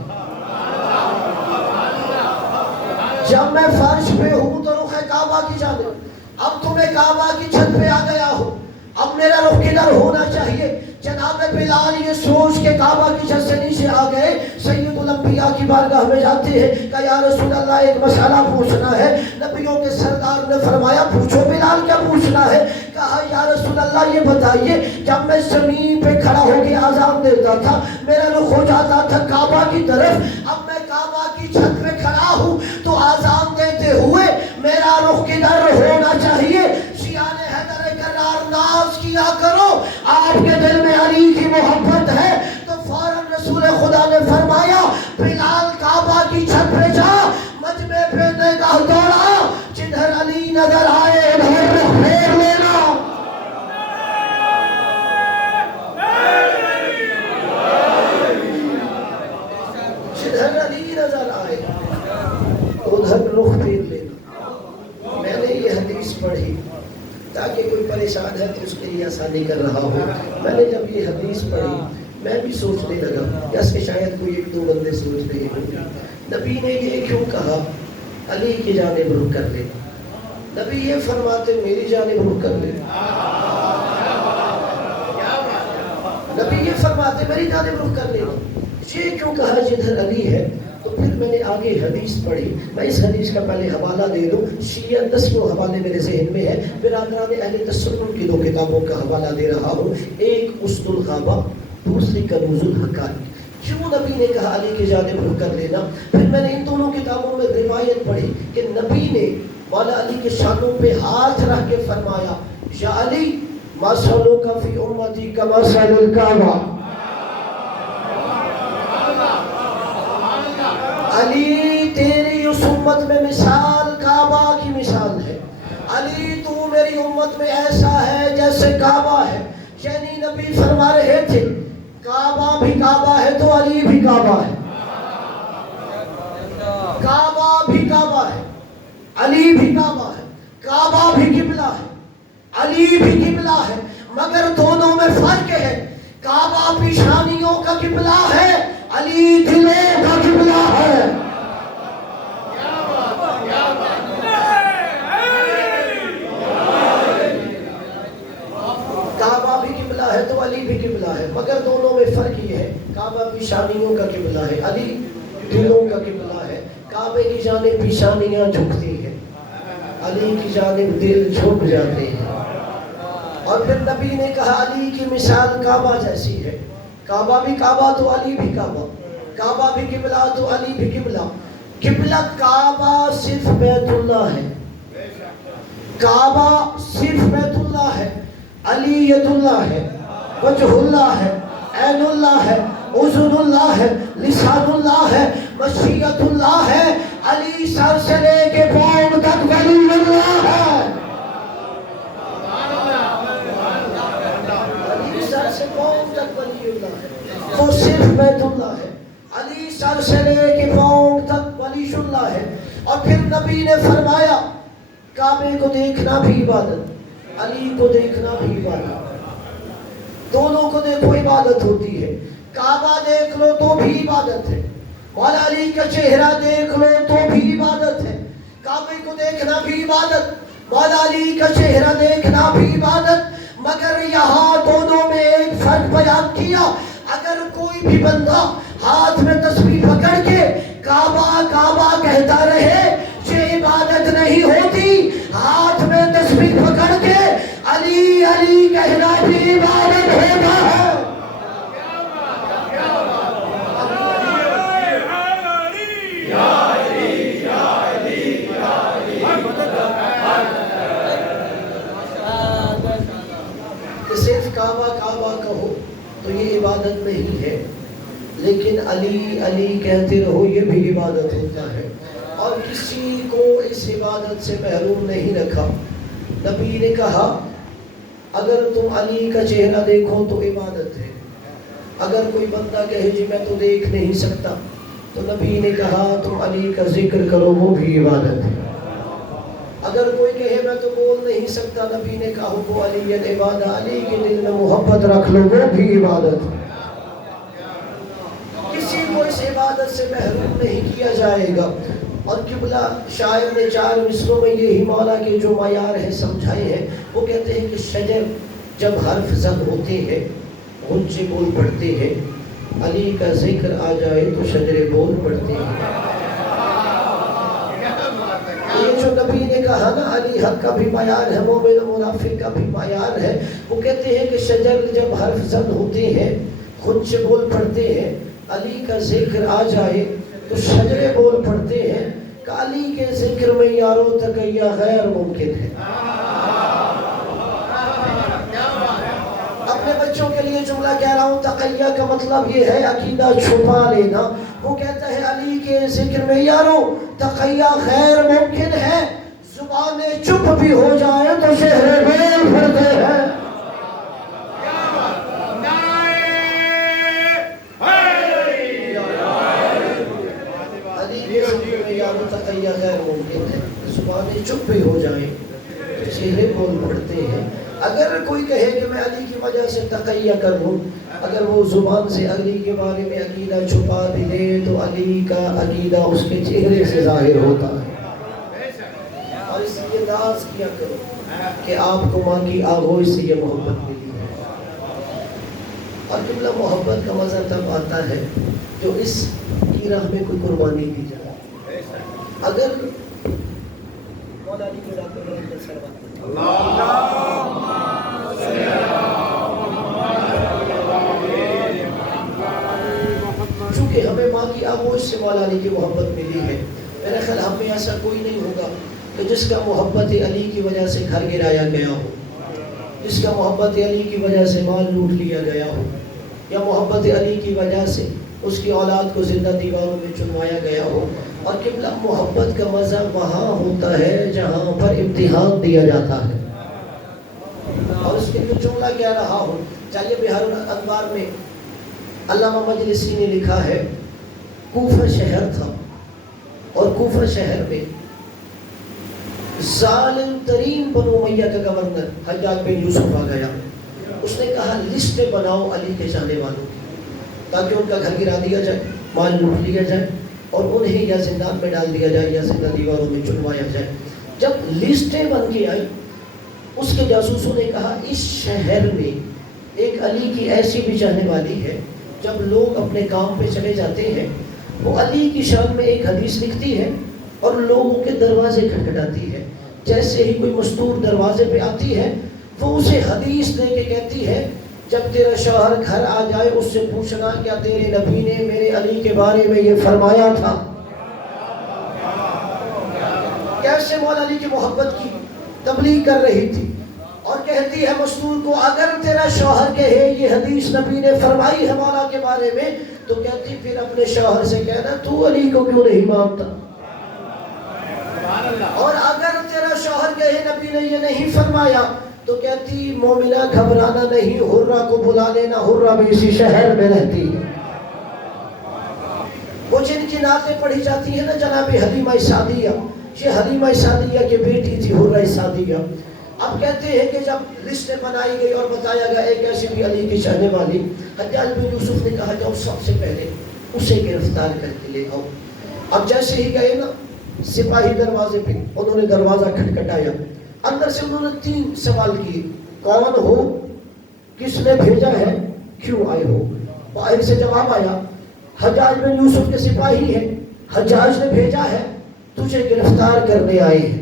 جب میں فرش پہ ہوں تو رخ ہے کعبہ کی جانب، اب تمہیں کعبہ کی چھت پہ آ گیا ہو، اب میرا رخ کدھر ہونا چاہیے؟ جناب بلال یہ سوچ کے کعبہ کی چھت سے نیچے آ گئے، سید الانبیاء کی بارگاہ میں جاتے ہیں کہ یا رسول اللہ ایک مسئلہ پوچھنا ہے۔ نبیوں کے سردار نے فرمایا پوچھو بلال کیا پوچھنا ہے؟ کہا یا رسول اللہ یہ بتائیے جب میں زمین پہ کھڑا ہو کے اذان دیتا تھا میرا رخ ہو جاتا تھا کعبہ کی طرف، اب میں کعبہ کی چھت پہ کھڑا ہوں تو اذان دیتے ہوئے میرا رخ کدھر ہونا چاہیے؟ شیعہ نے حیدر کرار ناز کیا کرو، آپ کے دل میں علی کی محبت ہے، تو فوراً رسول خدا نے فرمایا بلال کعبہ کی چھت پہ جا، مجمع پہ نگاہ دوڑا، جدھر علی نظر آئے ادھر رخ پھیر لینا۔ جدھر علی نظر آئے ادھر رخ پھیر لینا۔ میں نے یہ حدیث پڑھی تاکہ کوئی پریشان ہے تو اس کے لیے آسانی کر رہا ہوں۔ میں نے جب یہ حدیث پڑھی میں بھی سوچنے لگا جیسے کہ شاید کوئی ایک دو بندے سوچ رہے ہوں نبی نے یہ کیوں کہا علی کی جانب رخ کر لے؟ نبی یہ فرماتے میری جانب رخ کر لے، نبی یہ فرماتے میری جانب رخ کر لے، یہ کیوں کہا جدھر علی ہے؟ تو پھر میں نے آگے حدیث پڑھی، میں اس حدیث کا پہلے حوالہ دے دوں، شیعہ 10 حوالے میرے ذہن میں ہے، برادران اہل تسنن کی 2 کتابوں کا حوالہ دے رہا ہوں، ایک اسد الغابہ دوسری کنوز الحقائق۔ کیوں نبی نے کہا علی کی جانب رخ کر لینا؟ پھر میں نے ان دونوں کتابوں میں روایت پڑھی کہ نبی نے مولا علی کے شانوں پہ ہاتھ رکھ کے فرمایا یا علی مثلک فی امتی کمثل الکعبہ، علی تیری اس امت میں مثال کعبہ کی مثال ہے، علی تو میری امت میں ایسا ہے جیسے کعبہ ہے، یعنی نبی فرما رہے تھے کعبہ بھی کعبہ ہے تو علی بھی کعبہ ہے، کعبہ بھی کعبہ ہے علی بھی کعبہ ہے، کعبہ بھی قبلہ ہے علی بھی قبلہ ہے، مگر دونوں میں فرق ہے، کعبہ پیشانیوں کا قبلہ ہے علی دلوں کا قبلہ ہے۔ کعبہ بھی قبلہ ہے تو علی بھی قبلہ ہے، مگر دونوں میں فرق یہ ہے کعبہ پیشانیوں کا قبلہ ہے علی دلوں کا قبلہ ہے، کعبے کی جانب پیشانیاں جھکتی ہیں علی کی جانب دل جھک جاتے ہیں۔ اور پھر نبی نے کہا علی کی مثال کعبہ جیسی ہے، کعبہ بھی کعبہ تو علی بھی کعبہ، کعبہ بھی قبلہ تو علی بھی قبلہ، قبلہ کعبہ صرف بیت اللہ ہے، کعبہ صرف بیت اللہ ہے، علی ید اللہ ہے، وجہ اللہ ہے، عین اللہ ہے، اذن اللہ ہے، لسان اللہ ہے، مشیت اللہ ہے، علی سر سے لے کے پاؤں تک ولی اللہ ہے، علی سر سے پاؤں تک ولی اللہ ہے، وہ صرف بیت اللہ ہے، علی سر سے لے کے پاؤں تک ولی اللہ ہے۔ اور پھر نبی نے فرمایا کعبے کو دیکھنا بھی عبادت، علی کو دیکھنا بھی عبادت، دونوں کو دیکھو عبادت ہوتی ہے، کعبہ دیکھ لو تو بھی عبادت ہے، مولا علی کا چہرہ دیکھ لو تو بھی عبادت ہے، کعبے کو دیکھنا بھی عبادت، مولا علی کا چہرہ دیکھنا بھی عبادت، مگر یہاں دونوں میں ایک فرق بیان کیا، اگر کوئی بھی بندہ ہاتھ میں تسبیح پکڑ کے کعبہ کعبہ کہتا رہے یہ عبادت نہیں ہوتی، ہاتھ میں تسبیح پکڑ کے علی علی کہنا بھی عبادت ہوتا ہے۔ کہ صرف کعبہ کعبہ کہو تو یہ عبادت نہیں ہے، لیکن علی علی کہتے رہو یہ بھی عبادت ہوتا ہے، اور کسی کو اس عبادت سے محروم نہیں رکھا۔ نبی نے کہا اگر تم علی کا چہرہ دیکھو تو عبادت ہے، اگر کوئی بندہ کہے جی میں تو دیکھ نہیں سکتا تو نبی نے کہا تم علی کا ذکر کرو وہ بھی عبادت ہے، اگر کوئی کہے میں تو بول نہیں سکتا، نبی نے کہا وہ علی العبادہ، علی کے دل میں محبت رکھ لو، وہ بھی عبادت ہے، کسی کو اس عبادت سے محروم نہیں کیا جائے گا۔ اور قبلہ شاعر نے 4 مصروں میں یہی مولا کے جو معیار ہے سمجھائے ہیں۔ وہ کہتے ہیں کہ شجر جب حرف زد ہوتے ہیں، غنچے بول پڑتے ہیں، علی کا ذکر آ جائے تو شجرے بول پڑتے ہیں۔ یہ جو نبی نے کہا نا علی حق کا بھی معیار ہے، مومن و منافق کا بھی معیار ہے، وہ کہتے ہیں کہ شجر جب حرف زد ہوتے ہیں، غنچے بول پڑتے ہیں، علی کا ذکر آ جائے تو شجرے بول پڑتے ہیں کہ علی کے ذکر میں یارو تقیہ غیر ممکن ہے۔ اپنے بچوں کے لیے جملہ کہہ رہا ہوں، تقیہ کا مطلب یہ ہے عقیدہ چھپا لینا۔ وہ کہتا ہے علی کے ذکر میں یارو تقیہ غیر ممکن ہے، زبانیں چپ بھی ہو جائیں تو چہرے بول پڑتے ہیں۔ تقیہ غیر ممکن ہے، زبانیں چپ بھی ہو جائیں تو چہرے بول پڑتے ہیں۔ اگر کوئی کہے کہ میں علی کی وجہ سے تقیہ کر لوں، اگر وہ زبان سے علی کے بارے میں عقیدہ چھپا بھی لے تو علی کا عقیدہ اس کے چہرے سے ظاہر ہوتا ہے۔ اور اس لیے ناز کیا کرو کہ آپ کو مانگی آغوش سے یہ محبت ملی ہے۔ اور قبلہ محبت کا مزہ تب آتا ہے جو اس کی راہ میں کوئی قربانی دی جائے۔ اگر مولا علی کی ذات پر بلند صلوات چونکہ ہمیں ماں کی آغوش سے مولا علی کی محبت ملی ہے، میرا خیال ہم میں ایسا کوئی نہیں ہوگا کہ جس کا محبت علی کی وجہ سے گھر گرایا گیا ہو، جس کا محبت علی کی وجہ سے مال لوٹ لیا گیا ہو، یا محبت علی کی وجہ سے اس کی اولاد کو زندہ دیواروں میں چنوایا گیا ہو۔ اور قبلہ محبت کا مزہ وہاں ہوتا ہے جہاں پر امتحان دیا جاتا ہے۔ اور اس کے لیے جملہ کہہ رہا ہوں، چاہیے بہار الانوار میں علامہ مجلسی نے لکھا ہے، کوفہ شہر تھا اور کوفہ شہر میں ظالم ترین بنو امیہ کا گورنر حجاج بن یوسف آ گیا۔ اس نے کہا لسٹیں بناؤ علی کے چاہنے والوں کی، تاکہ ان کا گھر گرا دیا جائے، مال لوٹ لیا جائے اور انہیں یا زندان میں ڈال دیا جائے یا زندہ دیواروں میں چنوایا جائے۔ جب لسٹیں بن کے آئی، اس کے جاسوسوں نے کہا اس شہر میں ایک علی کی ایسی بھی چاہنے والی ہے، جب لوگ اپنے کام پہ چلے جاتے ہیں وہ علی کی شان میں ایک حدیث لکھتی ہے اور لوگوں کے دروازے کھٹکھٹاتی ہے۔ جیسے ہی کوئی مستور دروازے پہ آتی ہے وہ اسے حدیث دے کے کہتی ہے جب تیرا شوہر گھر آ جائے اس سے پوچھنا کیا تیرے نبی نے میرے علی کے بارے میں یہ فرمایا تھا۔ کیسے مولا علی کی محبت کی تبلیغ کر رہی تھی، اور کہتی ہے مستور کو اگر تیرا شوہر کہے یہ حدیث نبی نے فرمائی ہے مولا کے بارے میں، تو کہتی پھر اپنے شوہر سے کہنا تو علی کو کیوں نہیں مانتا۔ اور اگر تیرا شوہر کہے نبی نے یہ نہیں فرمایا تو کہتی مومنہ گھبرانا نہیں، حرہ کو بلا لینا، حرہ بھی اسی شہر میں رہتی ہے۔ وہ جن کی نعتیں پڑھی جاتی ہیں نا جناب حلیمہ سعدیہ، یہ حلیمہ سعدیہ کی بیٹی تھی حرہ سعدیہ۔ اب کہتے ہیں کہ جب لسٹیں بنائی گئی اور بتایا گیا ایک ایسی بھی علی کی چاہنے والی، حجاج بن یوسف نے کہا جاؤ سب سے پہلے اسے گرفتار کر کے لے آؤ۔ اب جیسے ہی گئے نا سپاہی دروازے پہ، انہوں نے دروازہ کھٹکھٹایا، اندر سے انہوں نے 3 سوال کیے، کون ہو، کس نے بھیجا ہے، کیوں آئے ہو۔ باہر سے جواب آیا حجاج بن یوسف کے سپاہی ہیں، حجاج نے بھیجا ہے، تجھے گرفتار کرنے آئے ہیں۔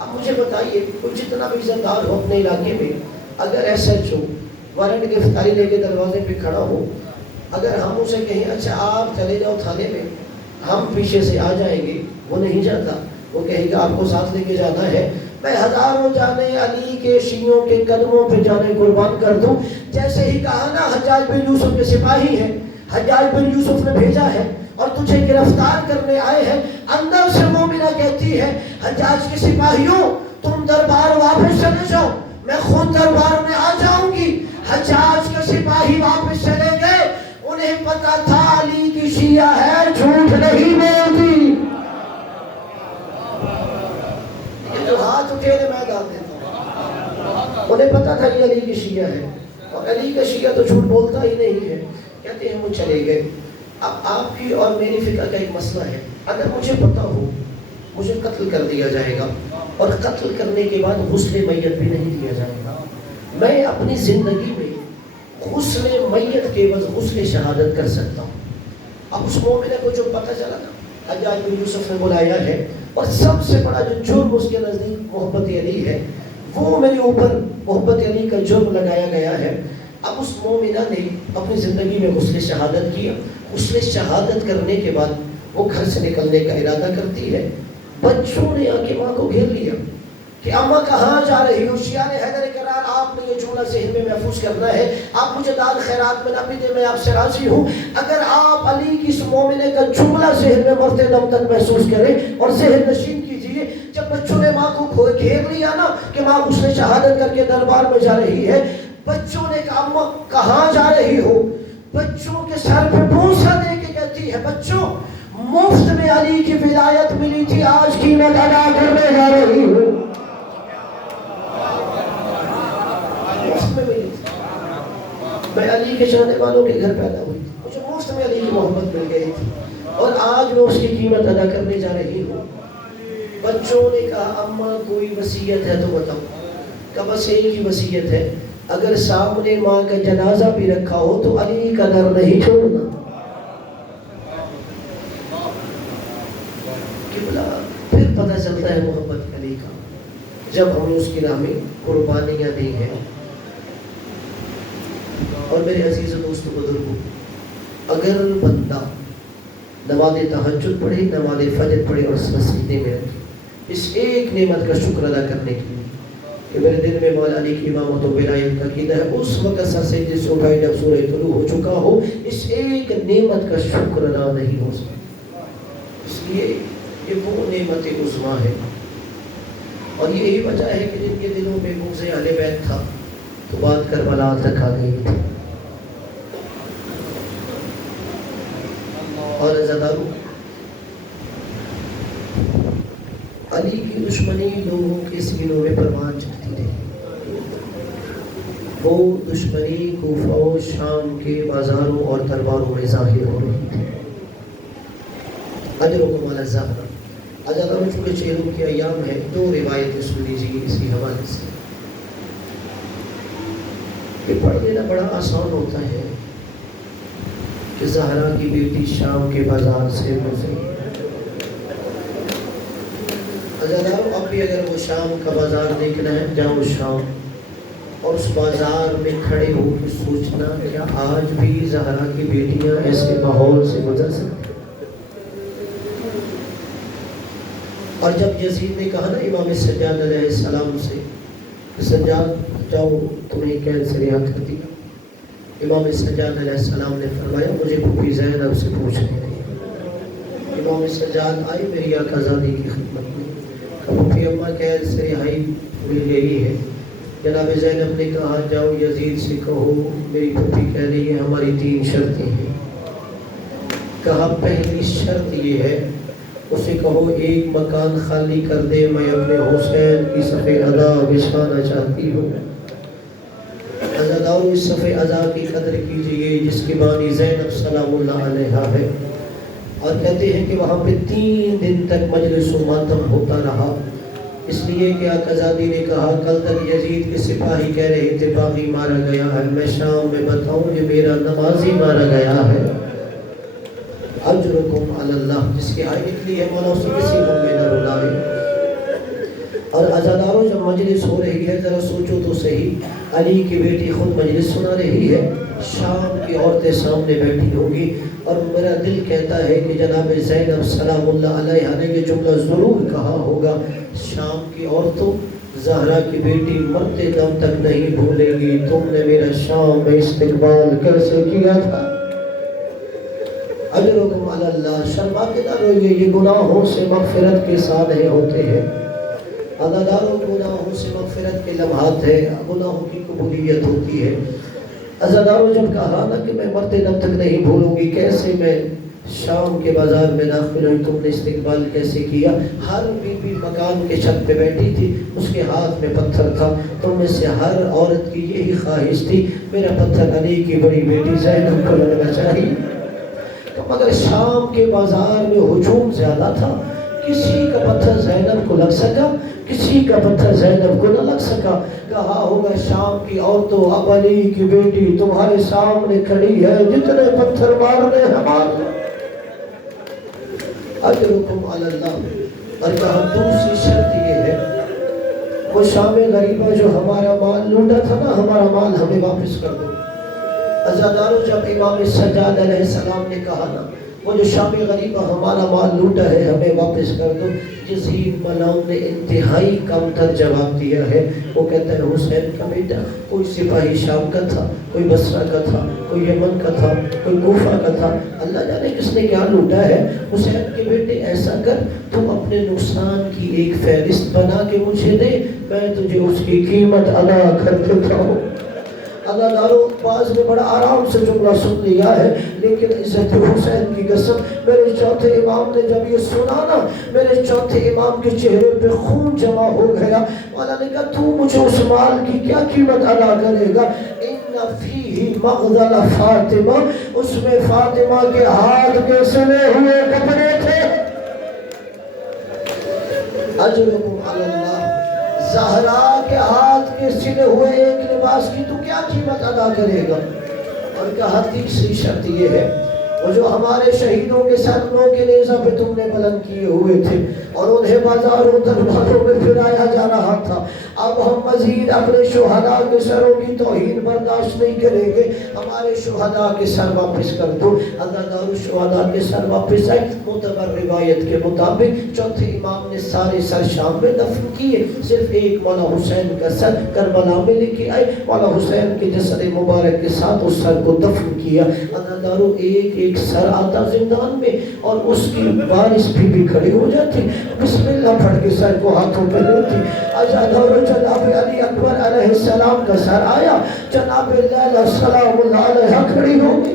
اب مجھے بتائیے کوئی جتنا بھی عزت دار ہو اپنے علاقے میں، اگر ایس ایچ او وارنٹ گرفتاری لے کے دروازے پہ کھڑا ہو، اگر ہم اسے کہیں اچھا آپ چلے جاؤ تھانے میں، ہم پیچھے سے آ جائیں گے، وہ نہیں جاتا، وہ کہے گا آپ کو ساتھ لے کے جانا ہے، میں ہزاروں جانے علی کے شیعوں کے قدموں پہ جانے قربان کر دوں۔ جیسے ہی کہا نا حجاج بن یوسف کے سپاہی ہیں، حجاج بن یوسف نے بھیجا ہے اور تجھے گرفتار کرنے آئے ہیں، اندر سے مومنہ کہتی ہے حجاج کے سپاہیوں تم دربار واپس چلے جاؤ، میں خود دربار میں آ جاؤں گی۔ حجاج کے سپاہی واپس چلے گئے، انہیں پتا تھا علی کی شیعہ ہے، جھوٹ نہیں بولتی۔ یہ جو ہاتھ ہاتھ اٹھے میں داد دیتا ہوں. انہیں پتا تھا یہ علی کی شیعہ ہے، اور علی کا شیعہ تو جھوٹ بولتا ہی نہیں ہے. کہتے ہیں وہ چلے گئے. اب آپ کی اور میری فقہ کا ایک مسئلہ ہے، اگر مجھے پتا ہو مجھے قتل کر دیا جائے گا اور قتل کرنے کے بعد غسل میت بھی نہیں دیا جائے گا، میں اپنی زندگی میں غسل میت کے بعد غسل شہادت کر سکتا ہوں. اب اس مومنہ کو جو پتہ چلا تھا حجاج بن یوسف نے بلایا ہے، اور سب سے بڑا جو جرم اس کے نزدیک محبت علی ہے، وہ میرے اوپر محبت علی کا جرم لگایا گیا ہے. اب اس مومنہ نے اپنی زندگی میں غسل شہادت کیا. غسل شہادت کرنے کے بعد وہ گھر سے نکلنے کا ارادہ کرتی ہے. بچوں نے آ کے ماں کو گھیر لیا کہ اماں کہاں جا رہی ہو؟ شیعہ حیدر کرار آپ نے یہ جملہ ذہن میں محفوظ کرنا ہے. آپ مجھے داد خیرات میں نہ بھی دیں، میں آپ سے راضی ہوں. اگر آپ علی کی اس مومنہ کا جملہ ذہن میں مرتے دم تک محسوس کریں اور ذہن نشین کیجئے، جب بچوں نے ماں کو گھیر لیا نا کہ ماں غسل شہادت کر کے دربار میں جا رہی ہے، بچوں نے کہا اماں کہاں جا رہی ہو؟ بچوں کے سر پہ بوسہ دے کے کہتی ہے بچوں مفت میں علی کی ولایت ملی تھی، آج قیمت ادا کرنے جا رہی ہوں. مفت میں ملی تھی. میں علی کے چاہنے والوں کے گھر پیدا ہوئی تھی، مجھے مفت میں علی کی محبت مل گئی تھی، اور آج میں اس کی قیمت ادا کرنے جا رہی ہوں. بچوں نے کہا اماں کوئی وصیت ہے تو بتاؤ. کہ بس ایک ہی وصیت ہے، اگر سامنے ماں کا جنازہ بھی رکھا ہو تو علی کا در نہیں چھوڑنا. پھر پتہ چلتا ہے محبت علی کا جب ہم نے اس کی راہ میں قربانیاں دی ہیں. اور میرے عزیز و دوست بزرگوں، اگر بندہ نماز تہجد پڑھے، نماز فجر پڑھے اور سجدے میں رکھے اس ایک نعمت کا شکر ادا کرنے کے لیے کہ میرے دل میں مولا علی کی امامت و ولایت کا عقیدہ ہے، اس وقت سر سجدے سے اٹھائے جب سورہ طلوع ہو چکا ہو، اس ایک نعمت کا شکر ادا نہیں ہو سکتا. اس لیے یہ وہ نعمت عظمیٰ ہے. اور یہی وجہ ہے کہ جن کے دلوں میں بغض اہل بیت تھا تو بات کربلا رکھا گئی تھی. اور عزادارو، علی کی دشمنی لوگوں کے سینوں میں پروان چڑھتی رہی. وہ دشمنی کوفہ و شام کے بازاروں اور درباروں میں ظاہر ہو رہی تھی. اجرکم علی الزہرہ. عزادارو، چونکہ چہروں کے ایام ہے، دو روایتیں سن لیجیے اسی حوالے سے. یہ پڑھ لینا بڑا آسان ہوتا ہے کہ زہرا کی بیٹی شام کے بازار سے گزری. عزادارو، اب بھی اگر وہ شام کا بازار دیکھنا ہے جاؤ شام، اور اس بازار میں کھڑے ہو کے سوچنا کیا آج بھی زہرا کی بیٹیاں ایسے ماحول سے گزر سکتی. اور جب یزید نے کہا نا امام سجاد علیہ السلام سے، سجاد جاؤ تمہیں قید سے رہا کر دیا، امام سجاد علیہ السلام نے فرمایا مجھے پھوپھی زینب سے پوچھنے دیں. امام سجاد آئے میری آقازادی کی خدمت میں، پھوپھی اماں قید سے رہائی مل گئی ہے. جناب زینب نے کہا جاؤ یزید سے کہو میری پھوپھی کہہ رہی ہے ہماری 3 شرطیں ہیں. کہا پہلی شرط یہ ہے، اسے کہو ایک مکان خالی کر دے، میں اپنے حسین کی صف ادا بچھانا چاہتی ہوں. عزادارو، اس صف ادا کی قدر کیجئے جس کی بانی زینب سلام اللہ علیہا ہے. اور کہتے ہیں کہ وہاں پہ 3 دن تک مجلس و ماتم ہوتا رہا، اس لیے کہ آقازادی نے کہا کل تک یزید کے سپاہی کہہ رہے تھے باغی مارا گیا ہے، میں شام میں بتاؤں یہ میرا نمازی مارا گیا ہے. اجرکم علی اللہ، جس کی آئی نکلی ہے مولا اسے کسی غم میں نہ رلائے. اور عزاداروں، جب مجلس ہو رہی ہے ذرا سوچو تو صحیح، علی کی بیٹی خود مجلس سنا رہی ہے، شام کی عورتیں سامنے بیٹھی ہوں گی، اور میرا دل کہتا ہے کہ جناب زینب سلام اللہ علیہا نے یہ جملہ ضرور کہا ہوگا، شام کی عورتوں زہرا کی بیٹی مرتے دم تک نہیں بھولیں گی تم نے میرا شام میں استقبال کیسے کیا تھا. اجرکم علی اللہ. شرما کے نہ روئیے، یہ گناہوں سے مغفرت کے سانحے ہوتے ہیں. عزاداروں، گناہوں سے مغفرت کے لمحات ہیں، گناہوں کی قبولیت ہوتی ہے. عزاداروں، جب کہا نا کہ میں مرتے دم تک نہیں بھولوں گی، کیسے میں شام کے بازار میں داخل ہوئی، تم نے استقبال کیسے کیا؟ ہر بیوی مکان کے چھت پہ بیٹھی تھی، اس کے ہاتھ میں پتھر تھا، تم میں سے ہر عورت کی یہی خواہش تھی میرا پتھر علی کی بڑی بیٹی زینب کو لگنا چاہیے۔ تو مگر شام کے بازار میں ہجوم زیادہ تھا، کسی کا پتھر زینب کو لگ سکا، کسی کا پتھر زینب کو نہ لگ سکا۔ کہا ہوگا شام کی عورتوں اب علی کی بیٹی تمہارے سامنے کھڑی ہے، جتنے پتھر مارنے ہمارے اجرکم علی اللہ۔ اور کہا دوسری شرط یہ ہے، وہ شام غریبہ جو ہمارا مال لوٹا تھا نا، ہمارا مال ہمیں واپس کر دو۔ عزادارو جب امام سجاد علیہ السلام نے کہا نا وہ جو شام غریبہ ہمارا مال لوٹا ہے ہمیں واپس کر دو، یزید ملعون نے انتہائی کم تر جواب دیا ہے۔ وہ کہتا ہے حسین کا بیٹا کوئی سپاہی شام کا تھا، کوئی بصرہ کا تھا، کوئی یمن کا تھا، کوئی کوفہ کا تھا، اللہ جانے کس نے کیا لوٹا ہے۔ حسین کے بیٹے ایسا کر، تم اپنے نقصان کی ایک فہرست بنا کے مجھے دے، میں تجھے اس کی قیمت ادا کر دیتا ہوں۔ اللہ دارو بعض نے بڑا آرام سے جملہ سن لیا ہے، لیکن عزت حسین کی قسم میرے چوتھے امام نے جب یہ سنا نا، میرے چوتھے امام کے چہرے پہ خون جمع ہو گیا۔ مولا نے کہا تو مجھے اس مال کی کیا قیمت ادا کرے گا؟ ان فیہ مغزل فاطمہ، اس میں فاطمہ کے ہاتھ کے سنے ہوئے کپڑے تھے۔ اجرکم علی اللہ، زہرا کے ہاتھ کے سلے ہوئے ایک لباس کی تو کیا قیمت ادا کرے گا؟ اور کہا تیسری شرط یہ ہے، وہ جو ہمارے شہیدوں کے سروں کے نیزہ پہ تم نے بلند کیے ہوئے تھے اور انہیں بازاروں درباروں میں پھرایا جا رہا تھا، اب ہم مزید اپنے شہداء کے سروں کی توہین برداشت نہیں کریں گے، ہمارے شہداء کے سر واپس کر دو۔ اللہ دارو شہداء کے سر واپس آئے، معتبر روایت کے مطابق چوتھے امام نے سارے سر شام میں دفن کیے، صرف ایک مولا حسین کا سر کربلا میں لے کے آئے، مولا حسین کے جسد مبارک کے ساتھ اس سر کو دفن کیا۔ اللہ دارو ایک ایک سر آتا زندان میں اور اس کی وارث بھی کھڑی ہو جاتی، بسم اللہ پڑھ کے سر کو ہاتھوں پہ لیتی۔ عزادارو جناب علی اکبر علیہ السلام کا سر آیا، جناب لیلہ سلام اللہ علیہ کھڑی ہو گئی،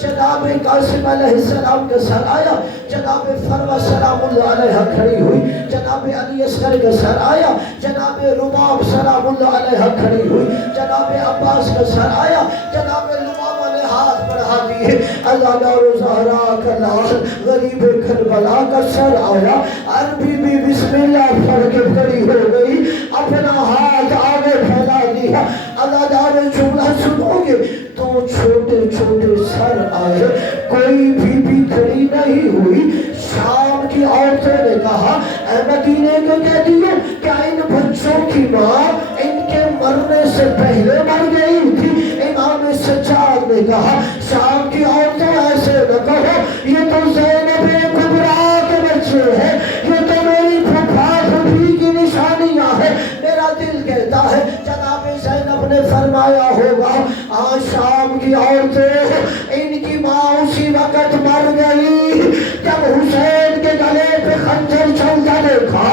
جناب قاسم علیہ السلام کا سر آیا، جناب فروہ سلام اللہ علیہ کھڑی ہوئی، جناب علی اصغر کا سر آیا، جناب رباب سلام اللہ علیہ کھڑی ہوئی، جناب عباس کا سر آیا، جناب لبابہ نے ہاتھ بڑھا دیے۔ اللہ دارو زہرا کا لال غریب کربلا کا سر آیا، عربی بھی بسم اللہ پڑھ کے کھڑی ہو گئی، اپنا ہاتھ آگے پھیلا دیا۔ اللہ دارو جملہ سنو گے، تو چھوٹے چھوٹے سر آئے، کوئی بھی کھڑی نہیں ہوئی۔ شام کی عورتوں نے کہا اے مدینے کے قیدیوں، کیا ان بچوں کی ماں ان کے مرنے سے پہلے مر گئی تھی؟ امام سجاد نے کہا شام کی عورتوں ایسے نہ کہو، یہ تو زینب کبریٰ کے بچے ہیں، یہ تو میری پھپھا پھوپھی کی نشانیاں ہیں۔ میرا دل کہتا ہے جناب زینب نے فرمایا ہوگا آج شام کی عورتیں ان کی ماں اسی وقت مر گئی جب حسین کے گلے پہ خنجر چلتا دیکھا،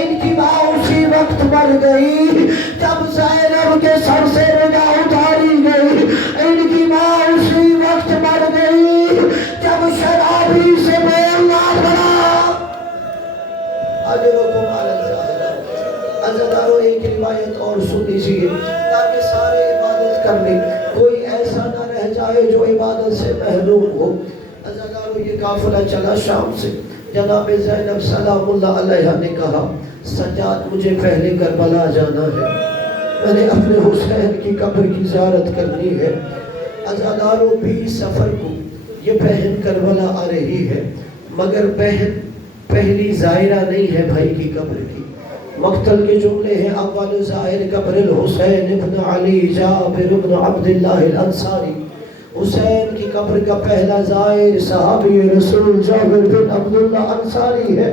ان کی ماں اسی وقت مر گئی جب زینب کے سر سے ردا اتاری گئی، ان کی ماں اسی وقت مر گئی جب شرابی سے بولنا پڑا۔ اجرکم علی اللہ۔ عزادارو ایک روایت اور سن لیجیے تاکہ سارے عبادت کر لیں، کوئی ایسا نہ رہ جائے جو عبادت سے محروم ہو۔ عزادارو یہ قافلہ چلا شام سے، جناب زینب سلام اللہ علیہ نے کہا سجاد مجھے پہلے کربلا جانا ہے، میں نے اپنے حسین کی قبر کی زیارت کرنی ہے۔ عزادارو 20 سفر کو یہ بہن کربلا آ رہی ہے، مگر بہن پہلی زائرہ نہیں ہے بھائی کی قبر کی۔ مقتل کے جملے ہیں اول زائر قبر الحسین ابن علی جابر ابن عبداللہ الانصاری، حسین کی قبر کا پہلا زائر صحابی رسول جابر بن عبداللہ انصاری ہے۔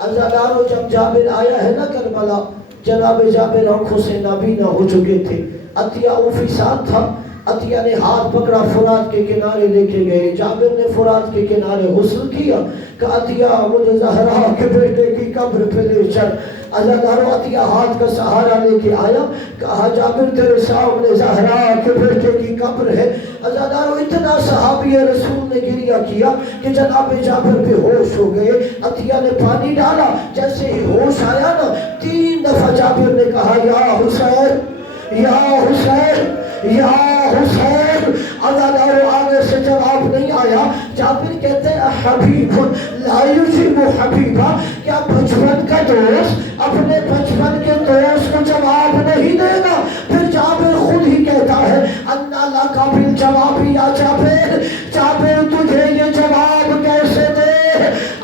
عزادارو جب جابر آیا ہے نا کربلا، جناب جابر آنکھوں سے نابینا ہو چکے تھے، عطیہ اوفی ساتھ تھا، عطیہ نے ہاتھ پکڑا، فرات کے کنارے لے کے گئے، جابر نے فرات کے کنارے غسل کیا کہ عطیہ مجھے زہرا کے بیٹے کی قبر پہ لے چل۔ عزادارو عطیہ ہاتھ کا سہارا لے کے آیا، کہا جابر تیرے سامنے زہرا کے بیٹے کی قبر ہے۔ عزادارو اتنا صحابی رسول نے گریہ کیا کہ جناب جابر بے ہوش ہو گئے۔ عطیہ نے پانی ڈالا، جیسے ہی ہوش آیا نا 3 دفعہ جابر نے کہا یا حسین یا حسین یا حسین۔ عزادارو آگے سے جواب نہیں آیا۔ جابر کہتے ہیں حبیب لا یجیب حبیبا، کیا بچپن کا دوست اپنے بچپن کے دوست کو جواب نہیں دے گا؟ پھر جابر خود ہی کہتا ہے انا لکا بالجواب یا جابر، جابر تجھے یہ جواب کیسے دے،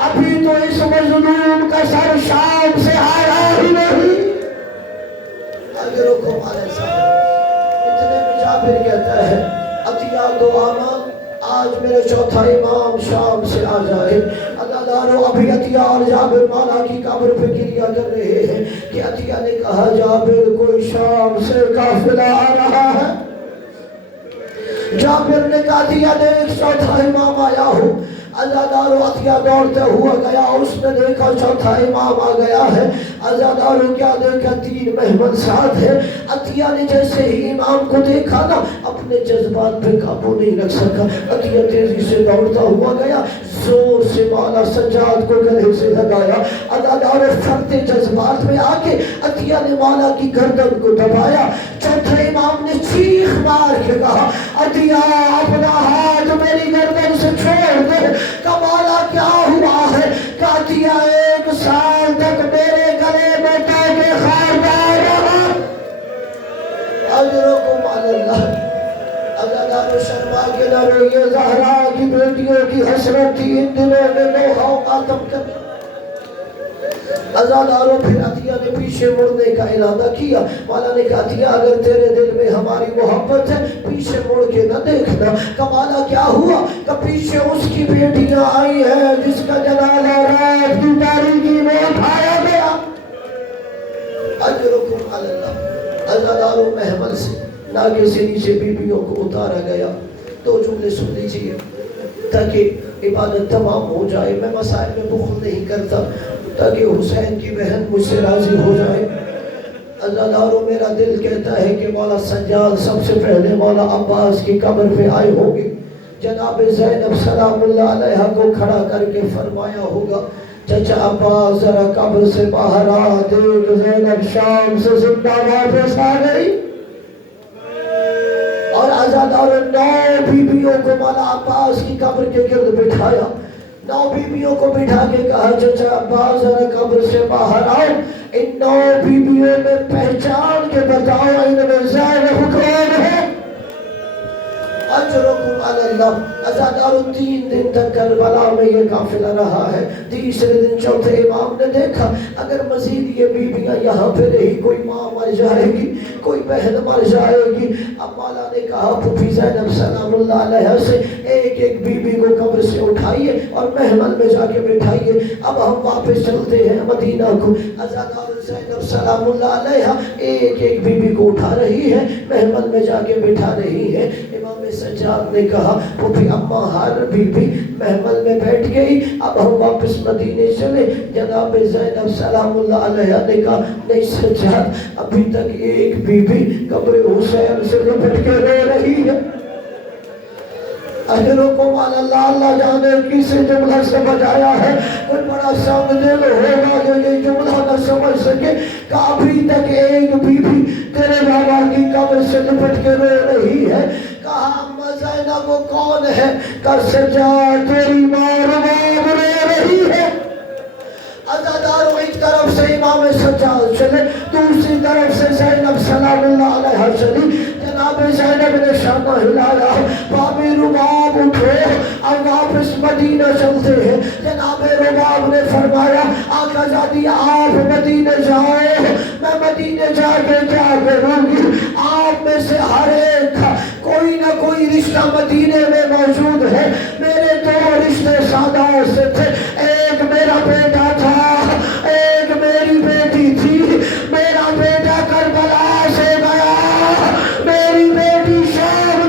ابھی تو اس مظلوم کا سر شام سے آیا ہی نہیں۔ اگر حکم علیہ السلام اتنے میں جابر کہتا ہے عطیہ تو آنا، آج میرے چوتھا امام شام سے آ جائے۔ اللہ دارو ابھی عطیہ اور جابر مولا کی قبر پہ گریہ کر رہے ہیں کہ عطیہ نے کہا جابر کوئی شام سے قافلہ آ رہا ہے۔ جابر نے کہا عطیہ نے ایک چوتھا امام آیا ہو۔ عزادارو عطیہ دوڑتے ہوا گیا، اس نے دیکھا چوتھا امام آ گیا ہے۔ عزادارو کیا دیکھا 3 مہمان ساتھ ہے۔ عطیہ نے جیسے ہی امام کو دیکھا نا اپنے جذبات پہ قابو نہیں رکھ سکا، عطیہ تیزی سے دوڑتا ہوا گیا، زور سے مولا سجاد کو گلے سے لگایا۔ عزادارو پھرتے جذبات میں آ کے عطیہ نے مولا کی گردن کو دبایا۔ چوتھے امام نے چیخ مار کے کہا عطیہ اپنا ہاتھ میری گردن سے چھوڑ دے۔ کمالا کیا ہوا ہے کہ عطیہ 1 سال تک میرے گلے میں ٹانگے خاردار رہا۔ اجرکم علی اللہ۔ عزادارو شرما کے نہ رہیے، زہرا کی بیٹیوں کی حسرت تھی ان دنوں میں لوہا و ماتم کرنا۔ عزادارو پھر عطیہ نے پیچھے مڑنے کا ارادہ کیا۔ مولا نے کہا عطیہ اگر تیرے دل میں ہماری محبت ہے پیچھے مڑ کے نہ دیکھنا۔ کمالا کیا ہوا کہ پیچھے اس کی بیٹیاں آئی ہیں جس کا جنازہ رات کی تاریکی میں اٹھایا گیا۔ اجرکم علی اللہ۔ عزادارو محمل سے ناگے سے نیچے بیویوں کو اتارا گیا۔ 2 جملے سن لیجئے تاکہ عبادت تمام ہو جائے۔ میں مسائل میں بخل نہیں کرتا تاکہ حسین کی بہن مجھ سے راضی ہو جائے۔ عزادارو میرا دل کہتا ہے کہ مولا سجاد سب سے پہلے مولا عباس کی قبر پہ آئے ہوں گے۔ جناب زینب سلام اللہ علیہ کو کھڑا کر کے فرمایا ہوگا چچا عباس ذرا قبر سے باہر آ، دیکھ زینب شام سے زندہ واپس آ گئی۔ اور عزادارو 9 بیویوں کو مولا عباس کی قبر کے گرد بٹھایا۔ 9 بیویوں کو بٹھا کے کہا چچا عباس ذرا قبر سے باہر آؤ، ان 9 بیویوں میں پہچان کے بتاؤ ان میں زینب کون ہے۔ اجرکم علی اللہ۔ عزادارو 3 دن تک کربلا میں یہ قافلہ رہا ہے۔ تیسرے دن چوتھے امام نے دیکھا اگر مزید یہ بیویاں یہاں پہ رہی کوئی ماں مر جائے گی، کوئی بہن مر جائے گی۔ اب مولا نے کہا پھوپھی زینب سلام اللہ علیہ سے ایک ایک بیوی کو قبر سے اٹھائیے اور محمل میں جا کے بٹھائیے۔ اب ہم واپس چلتے ہیں مدینہ کو۔ عزادارو زینب سلام اللہ علیہ ایک ایک بیوی کو اٹھا رہی ہے، محمل میں جا کے بٹھا رہی ہے۔ امام سجاد نے کہا پھوپھی اماں ہر بیوی محمل میں بیٹھ گئی، اب ہم واپس مدینے چلے۔ جناب زینب سلام اللہ علیہ نے کہا نہیں سجاد ابھی تک ایک بیوی قبر حسین سے لپٹ کے رو رہی ہے۔ اجرکم علی اللہ۔ اللہ جانے کس جملہ سے بجایا ہے، کوئی بڑا سامنے ہوگا جو یہ جملہ نہ سمجھ سکے کہ ابھی تک ایک بیوی تیرے بابا کی قبر سے لپٹ کے رو رہی ہے۔ کہا اما زینب وہ کون ہے؟ کہ سجاد تیری ماں رباب رو رہی ہے۔ عزادارو ایک طرف سے امام سجاد چلے، دوسری طرف سے زینب سلام اللہ علیہ چلی۔ جناب زینب نے شانہ ہلایا، بابی رباب اٹھو اب واپس مدینہ چلتے ہیں۔ جناب رباب نے فرمایا آقا زادی آپ مدینہ جائے، میں مدینہ جا کے کیا کروں گی؟ آپ میں سے ہر ایک کوئی نہ کوئی رشتہ مدینے میں موجود ہے۔ میرے 2 رشتے سادہ سے تھے، ایک میرا بیٹا تھا، ایک میری بیٹی تھی۔ میرا بیٹا کربلا سے گیا، میری بیٹی شام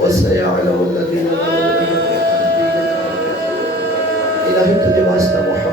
وسيعلم الذين ظلموا إلهي تدي واسطة